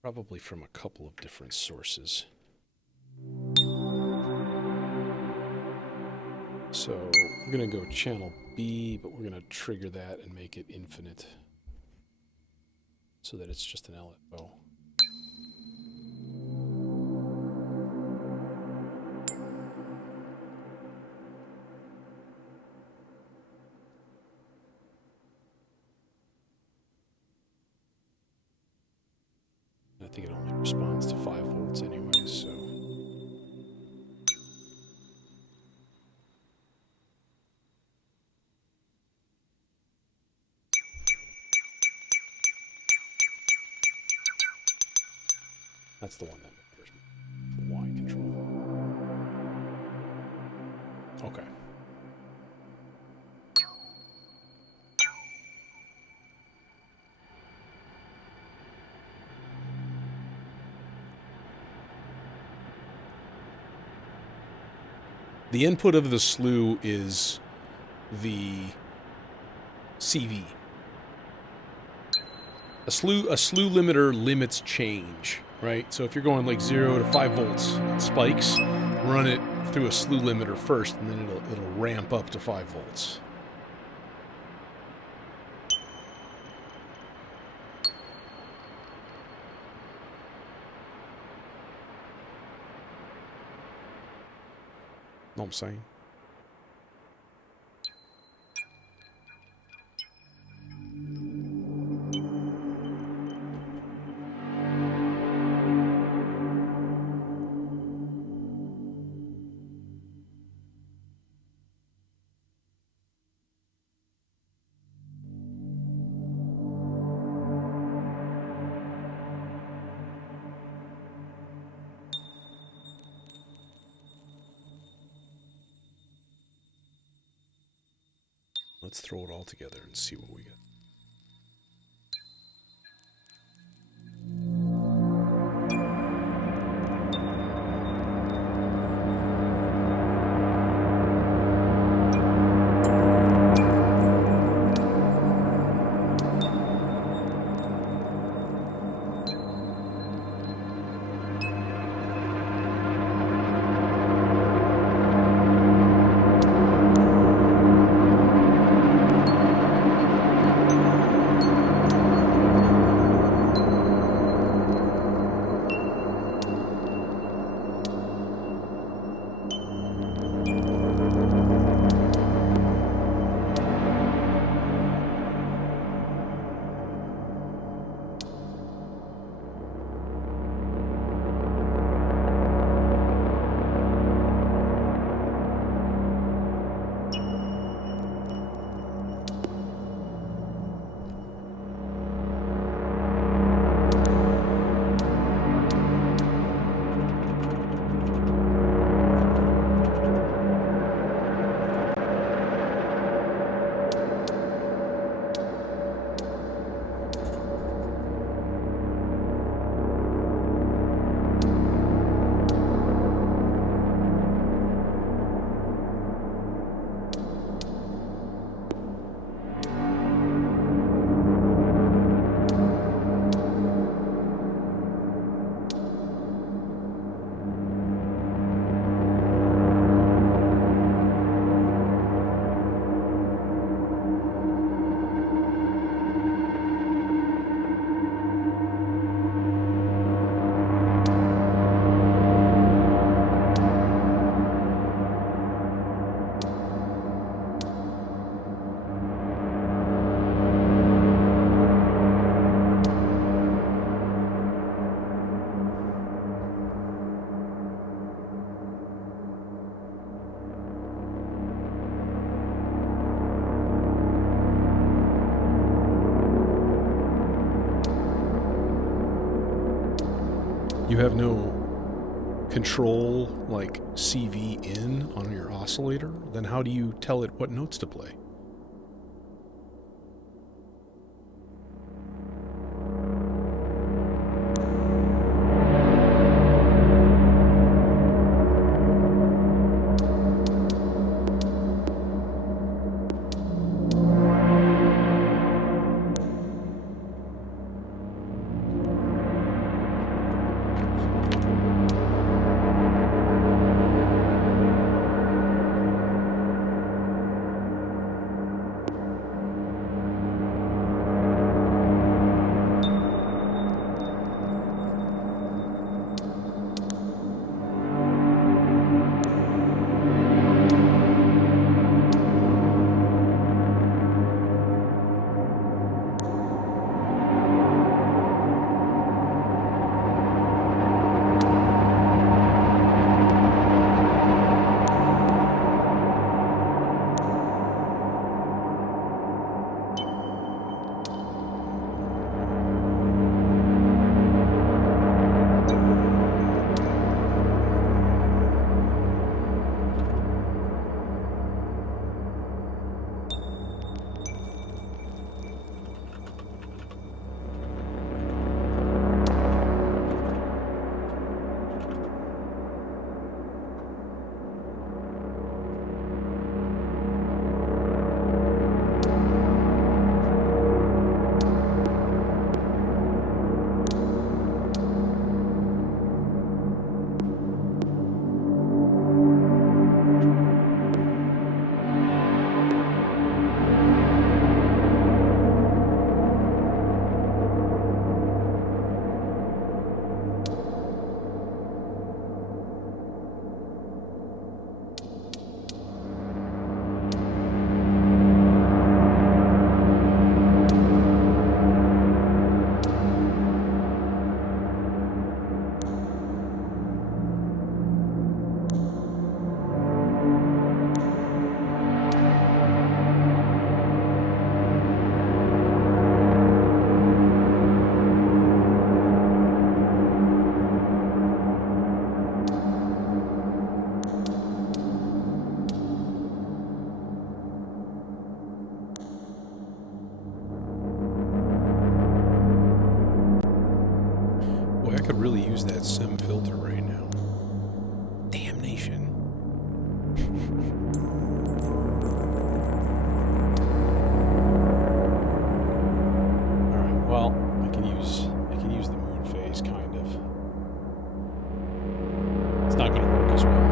Probably from a couple of different sources. So we're going to go channel B, but we're going to trigger that and make it infinite so that it's just an LFO. I think it only responds to 5 volts anyway, so. That's the one that matters. The Y control. Okay. The input of the slew is the CV. A slew limiter limits change, right? So if you're going like 0 to 5 volts, it spikes, run it through a slew limiter first, and then it'll ramp up to 5 volts. Know what I'm saying? Let's throw it all together and see what we get. You have no control like CV in on your oscillator, then how do you tell it what notes to play? could really use that sim filter right now. Damnation. Alright, well, I can use the moon phase, kind of. It's not going to work as well.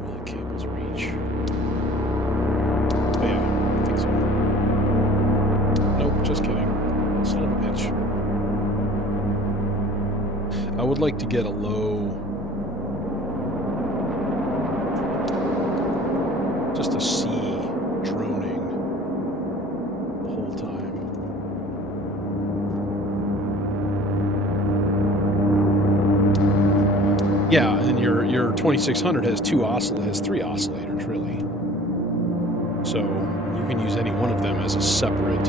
Will the cables reach? Oh, yeah, I think so. Nope, just kidding. Son of a bitch. I would like to get a low... just a C droning the whole time. Yeah, and your 2600 has three oscillators, really. So you can use any one of them as a separate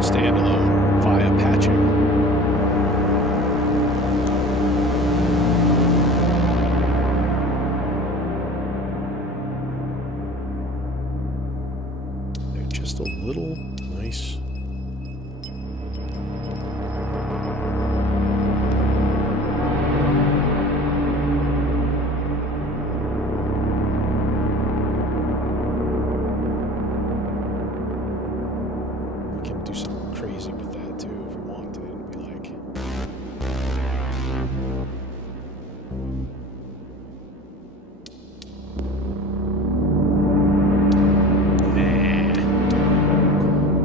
standalone via patching. Just a little nice. We can do something crazy with that too if we want to. It'd be like.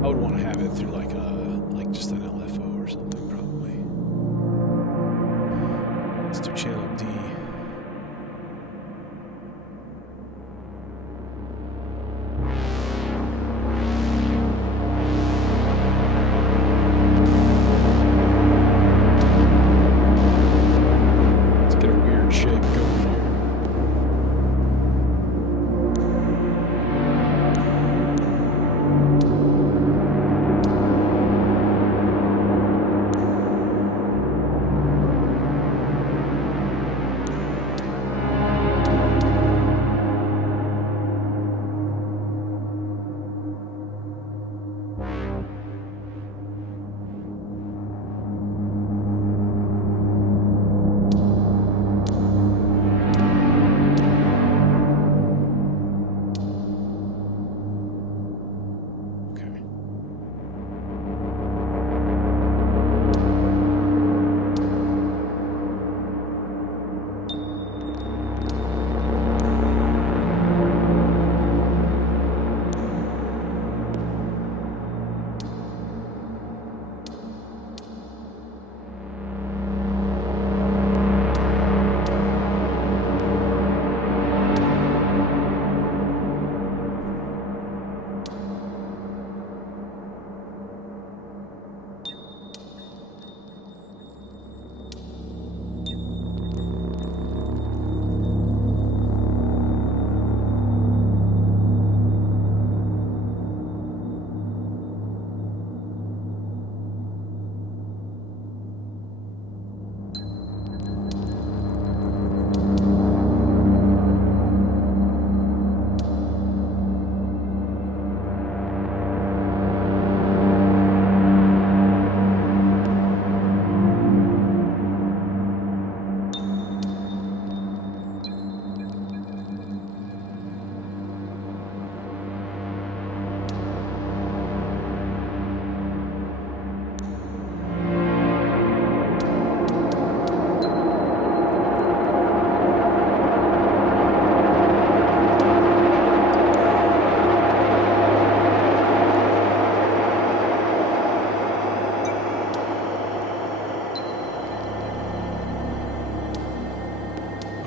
I would want to have it through like just an LFO or something, probably. Let's do channel D. Let's get a weird shape going here.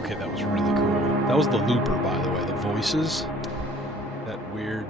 Okay, that was really cool. That was the looper, by the way. The voices. That weird...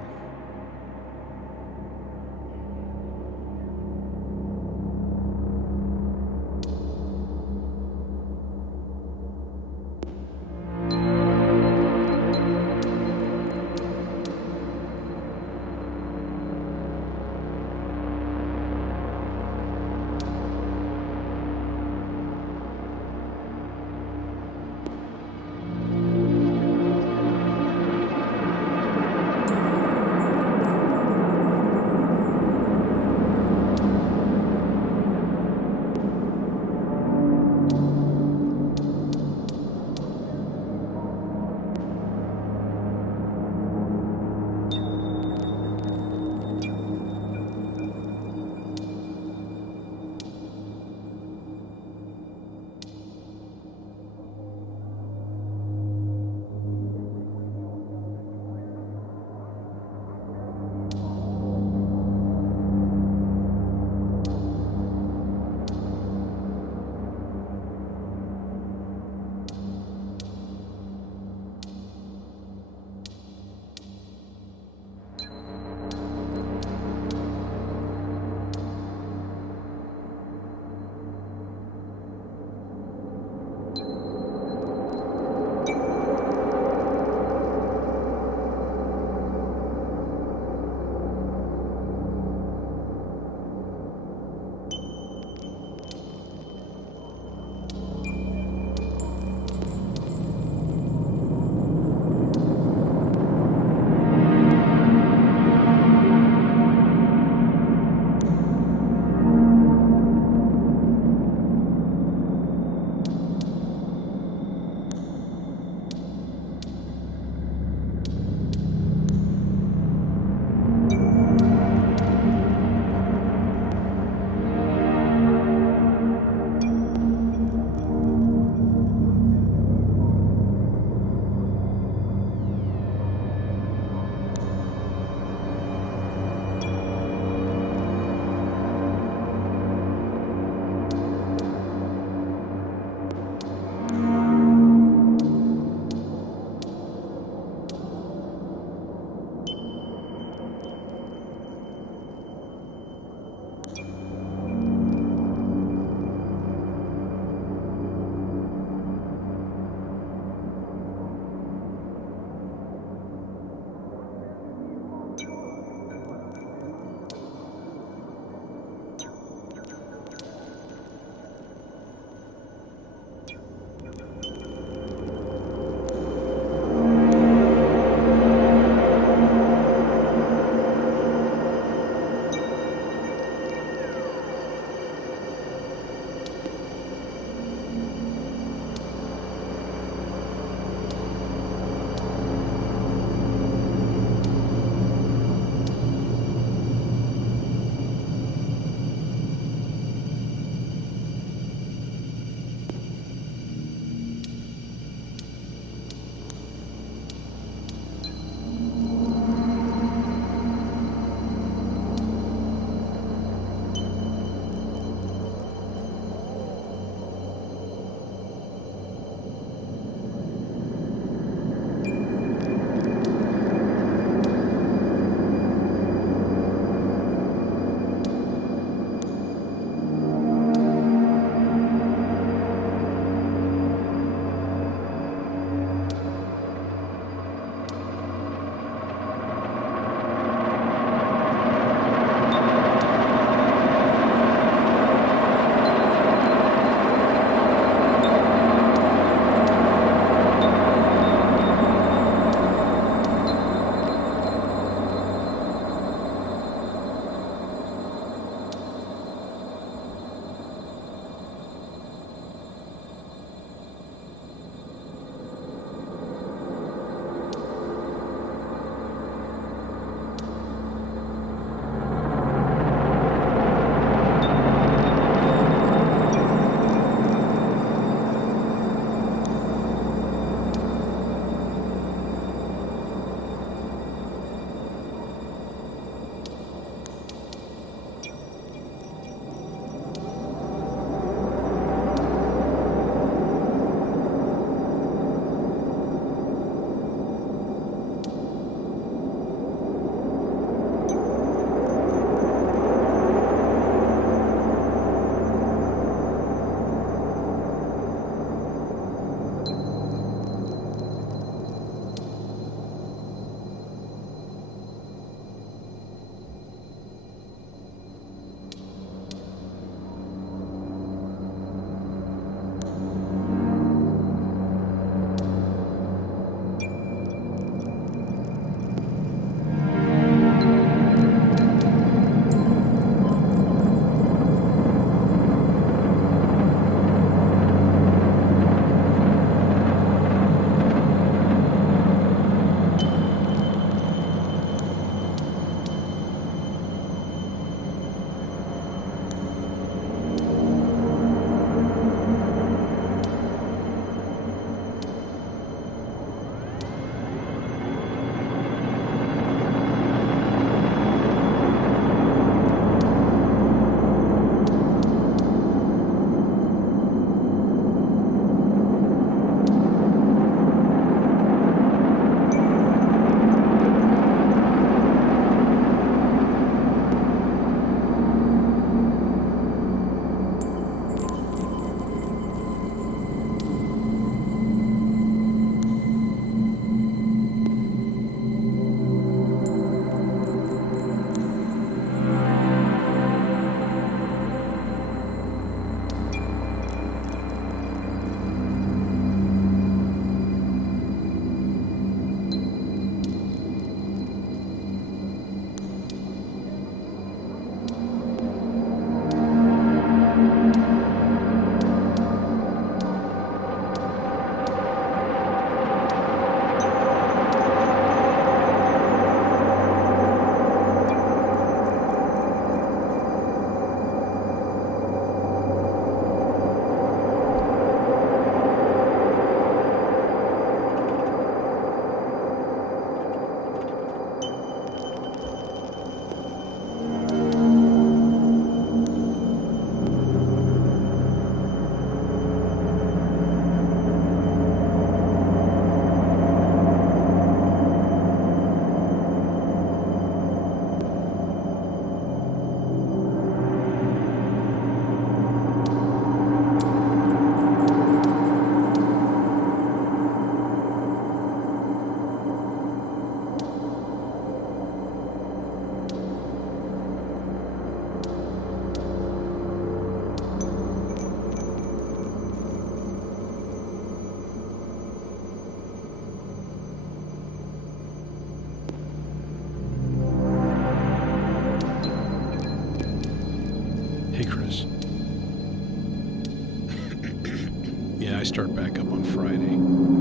start back up on Friday.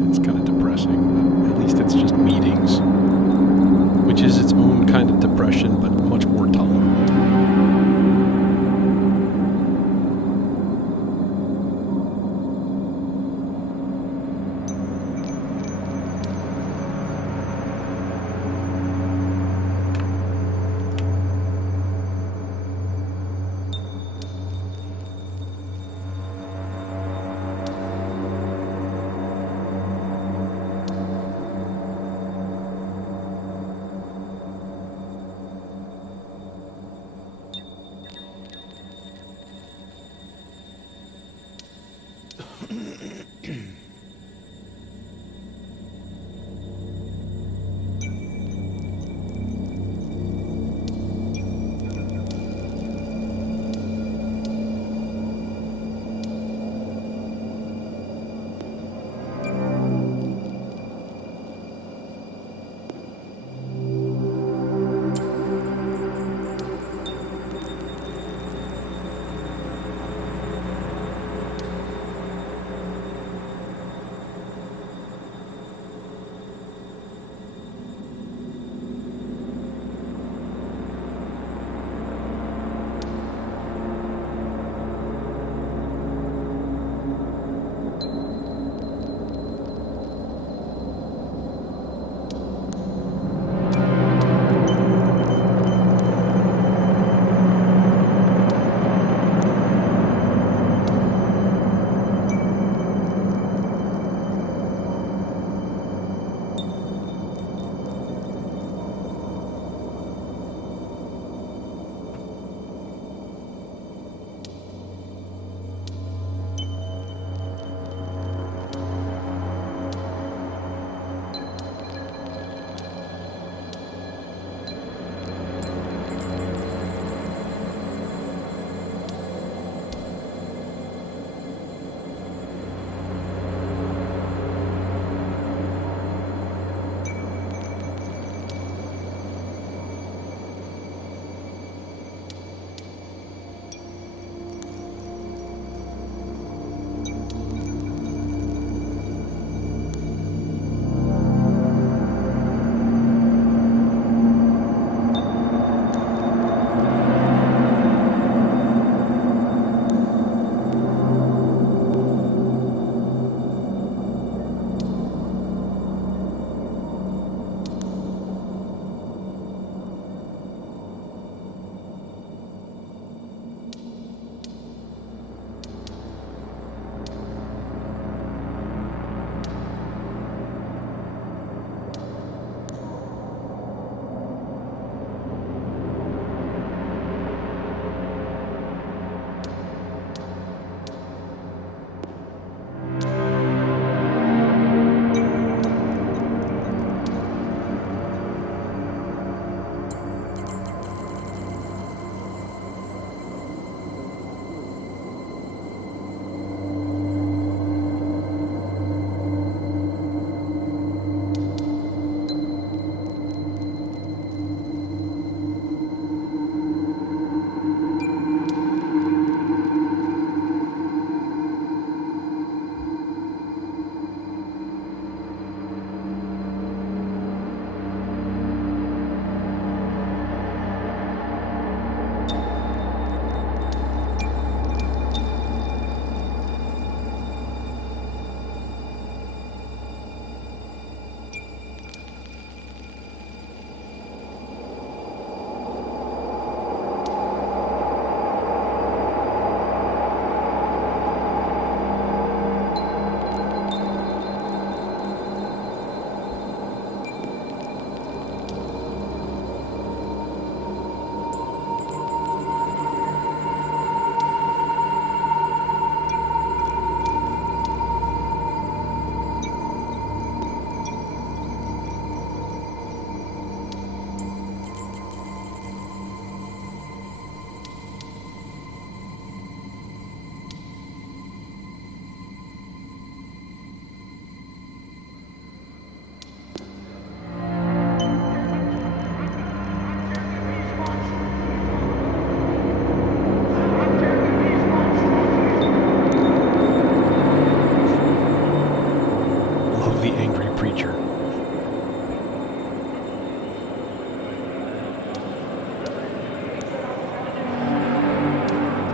It's kind of depressing, but at least it's just meetings, which is its own kind of depression, but much more tolerable.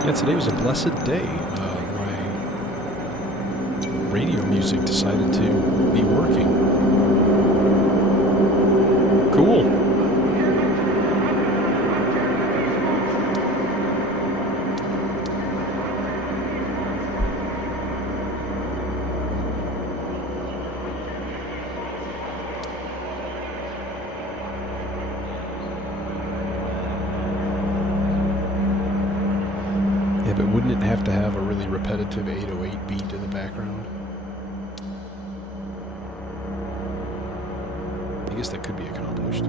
Yeah, today was a blessed day. My radio music decided to be working. Cool. Yeah, but wouldn't it have to have a really repetitive 808 beat in the background? I guess that could be accomplished.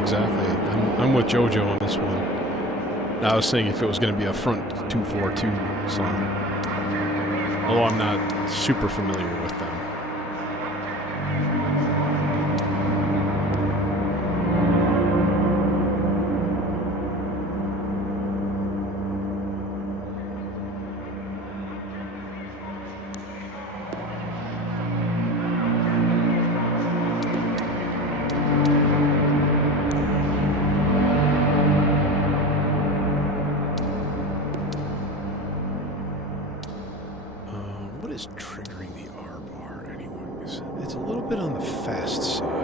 Exactly. I'm with JoJo on this one. I was saying if it was going to be a front 242 song. Although I'm not super familiar with them. What is triggering the R bar anyways? It's a little bit on the fast side.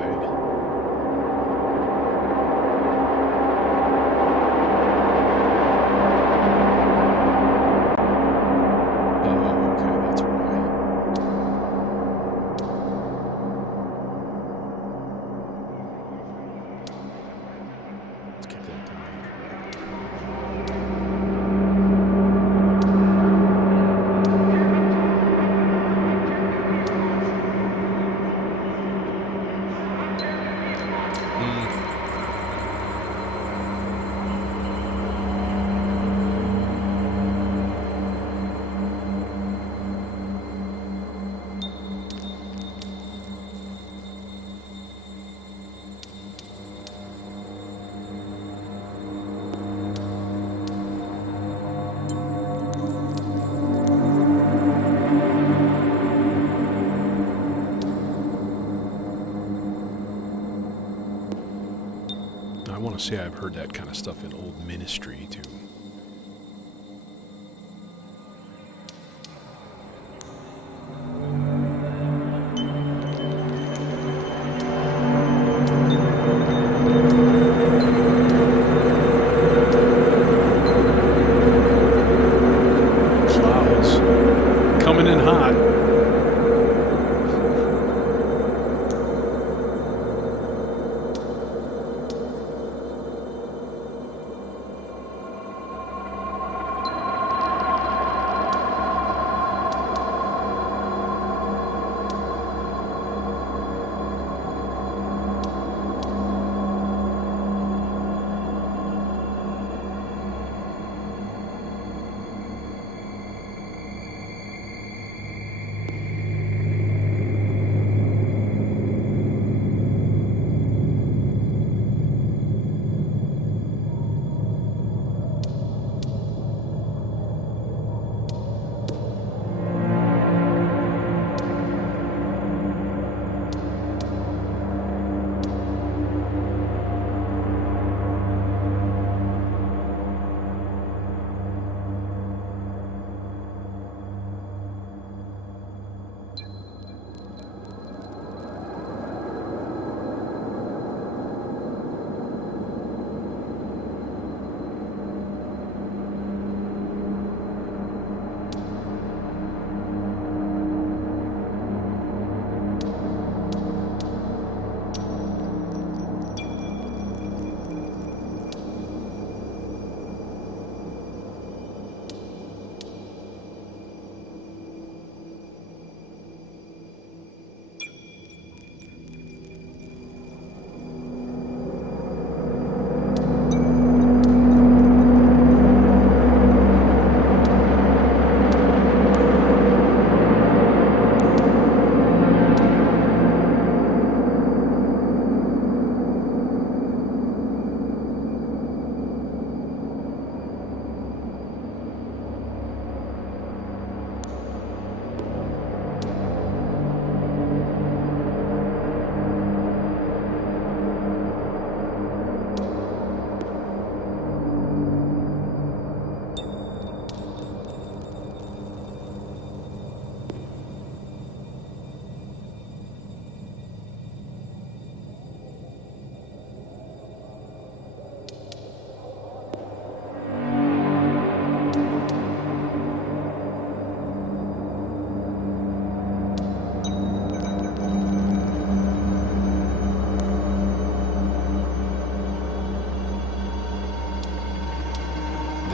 I want to say I've heard that kind of stuff in old Ministry too. Clouds coming in hot.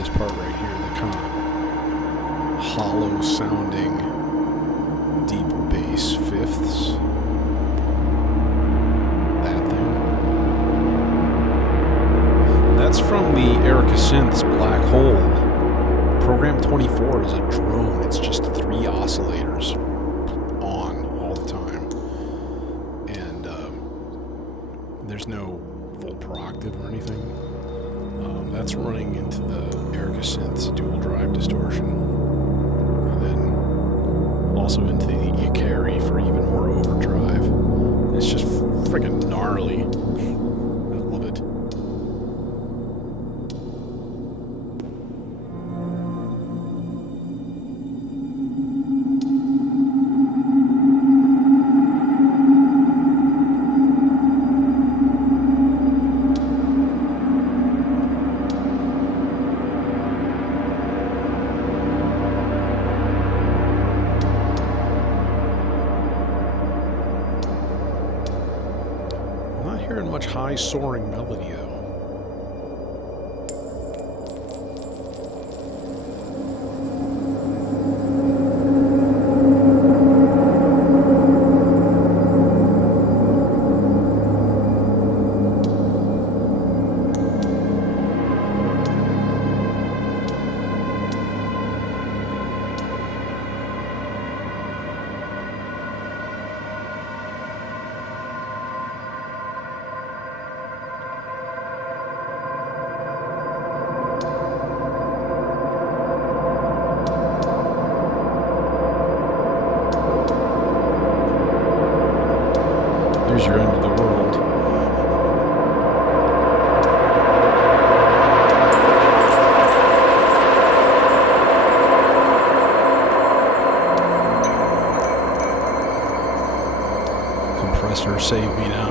this part right here, the kind of hollow sounding deep bass fifths. That thing. That's from the Erica Synth's Black Hole. Program 24 is a drone. It's just 3 oscillators on all the time. And there's no full per octave or anything. That's running into the Erica Synth's dual drive distortion. And then also into the Ikari for even more overdrive. It's just freaking gnarly. I love it. Much high soaring melody though. Here's your end of the world. Compressor, save me now.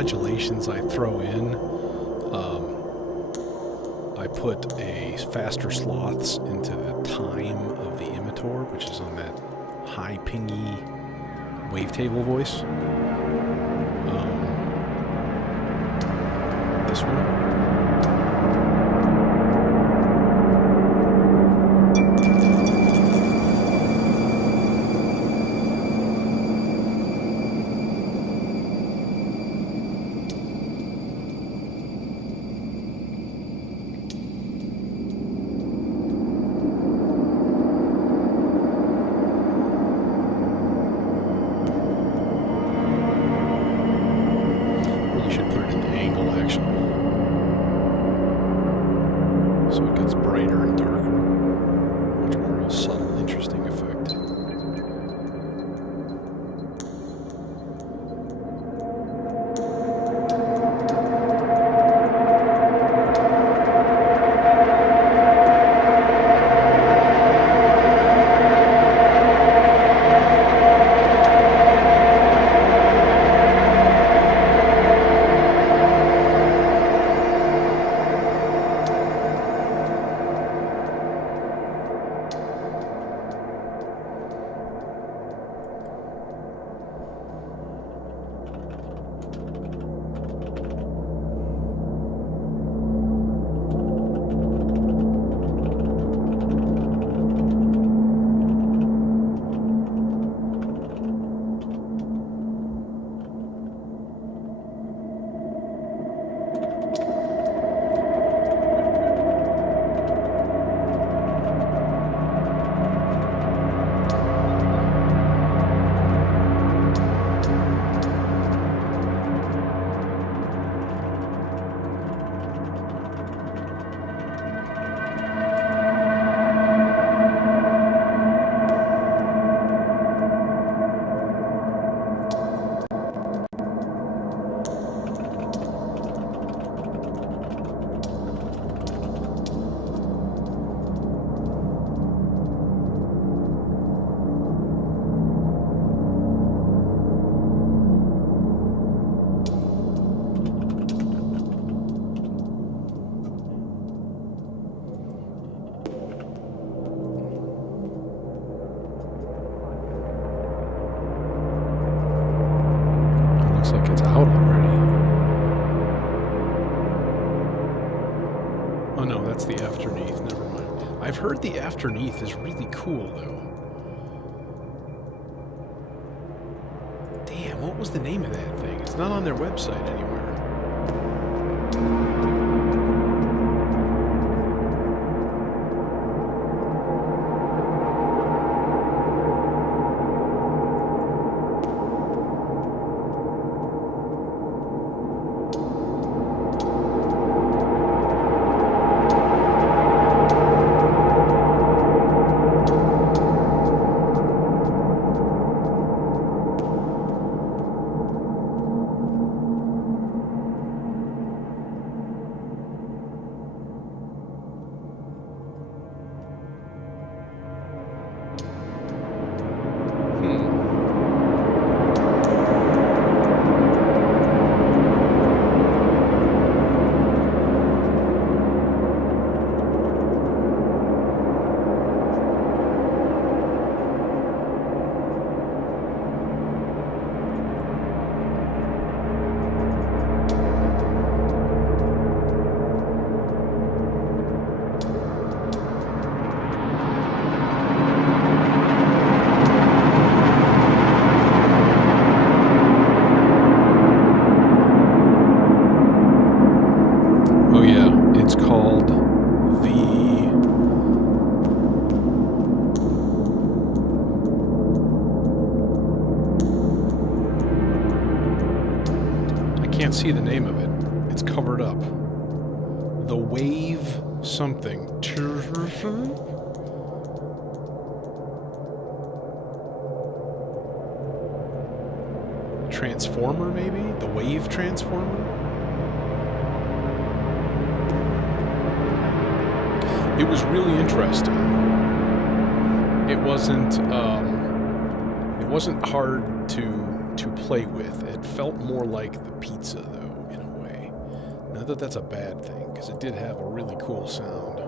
modulations I throw in, I put a faster sloths into the time of the emitter, which is on that high pingy wavetable voice. This one. The afterneath is really cool, though. Damn, what was the name of that thing? It's not on their website anywhere. See the name of it. It's covered up. The Wave something. Transformer, maybe? The Wave Transformer? It was really interesting. It wasn't hard to to play with. It felt more like the pizza, though, in a way. Not that that's a bad thing, because it did have a really cool sound.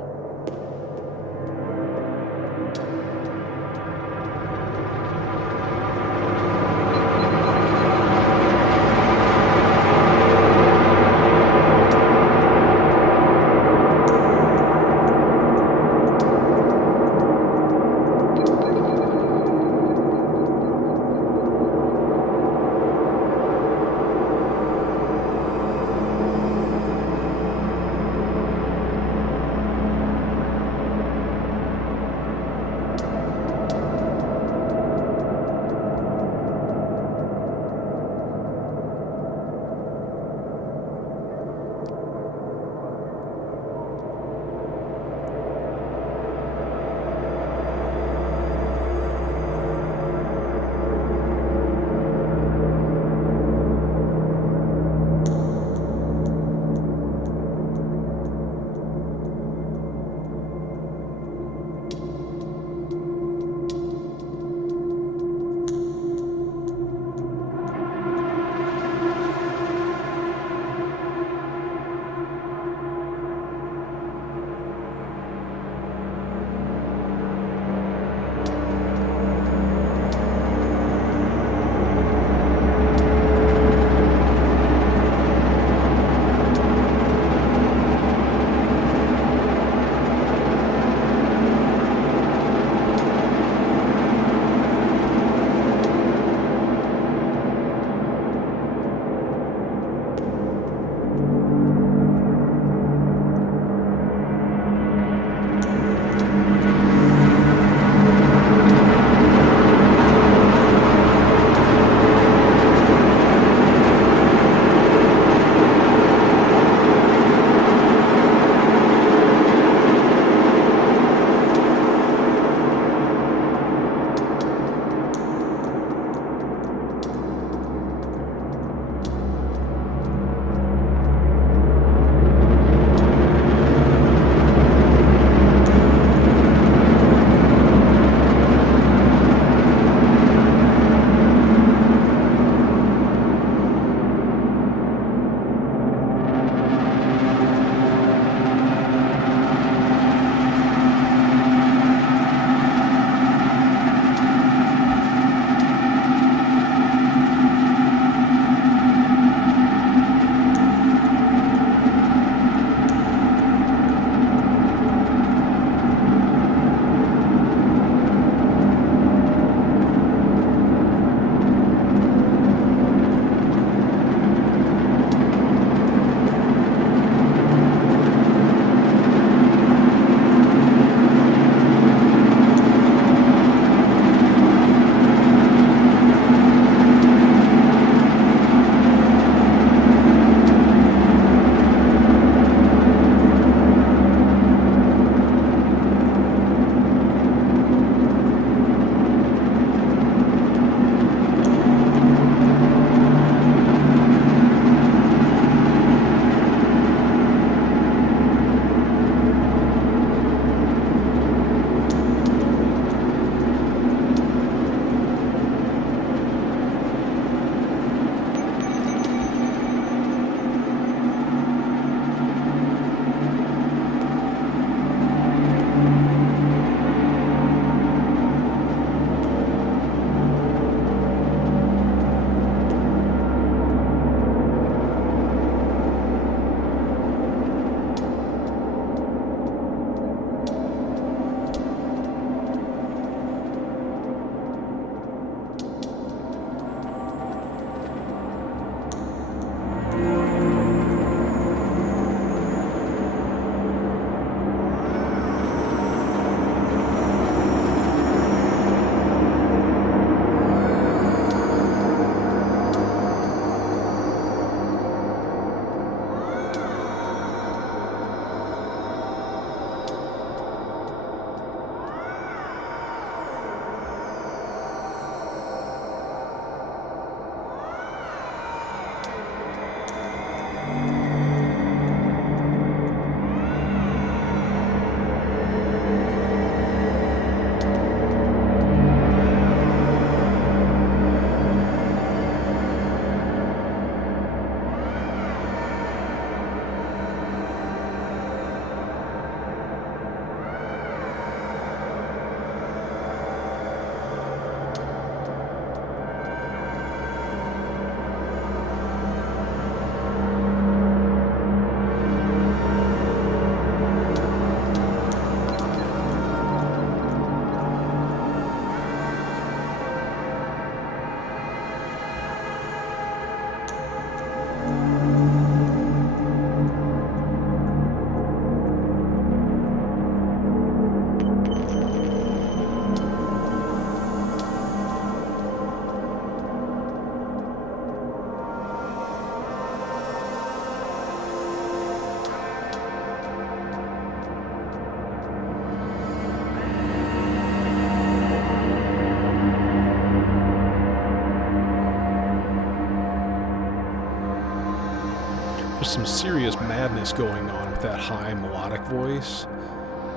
some serious madness going on with that high melodic voice,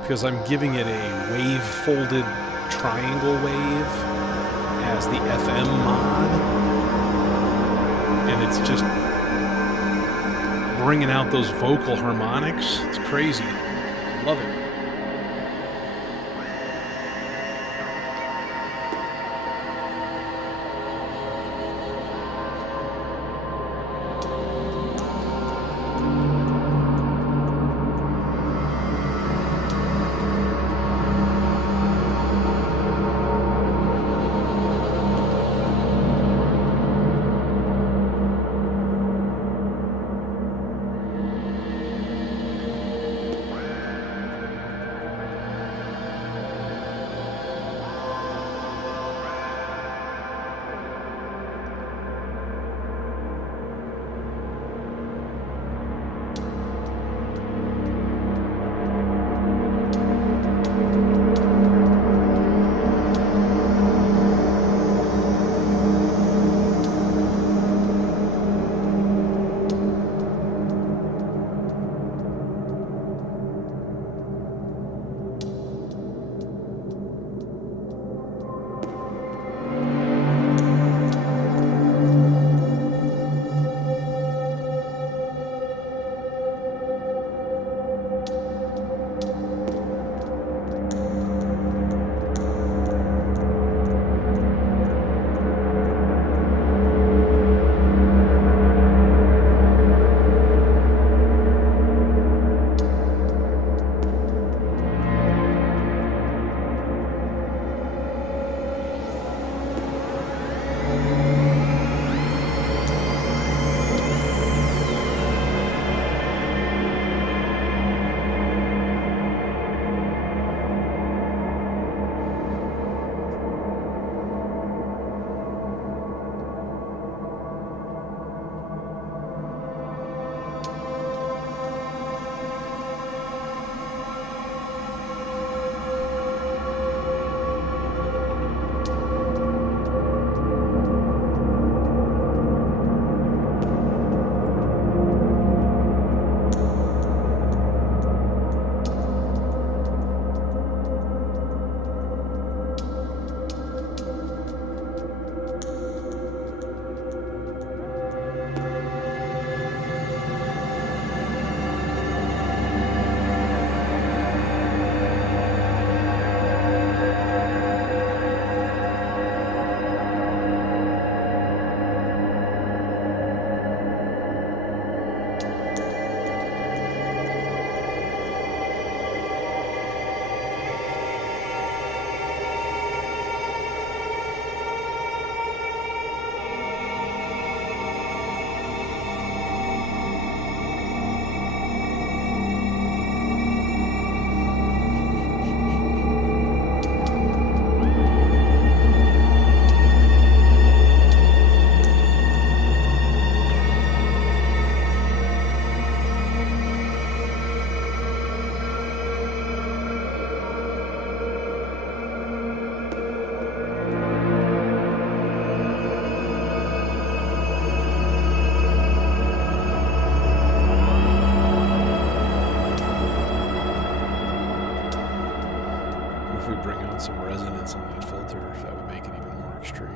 because I'm giving it a wave-folded triangle wave as the FM mod, and it's just bringing out those vocal harmonics. It's crazy. Love it. Some resonance on that filter, if that would make it even more extreme.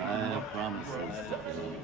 I have promises to keep.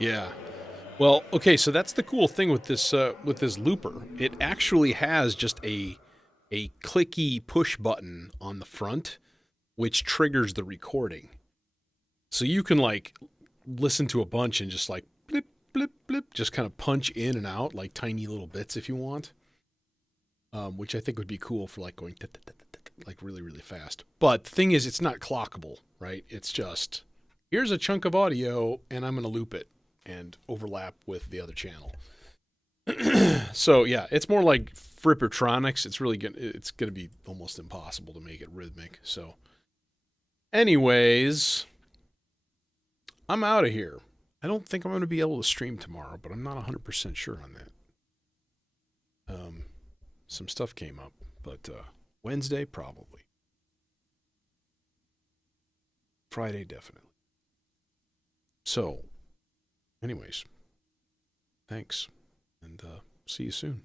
Yeah. Well, okay, so that's the cool thing with this looper. It actually has just a clicky push button on the front, which triggers the recording. So you can like listen to a bunch and just like blip blip blip, just kind of punch in and out like tiny little bits if you want. Which I think would be cool for like going like really really fast. But the thing is, it's not clockable, right? It's just here's a chunk of audio and I'm going to loop it and overlap with the other channel. So yeah, it's more like Frippertronics. It's going to be almost impossible to make it rhythmic. So anyways, I'm out of here. I don't think I'm going to be able to stream tomorrow, but I'm not 100% sure on that. Some stuff came up, but Wednesday probably. Friday definitely. So anyways, thanks, and see you soon.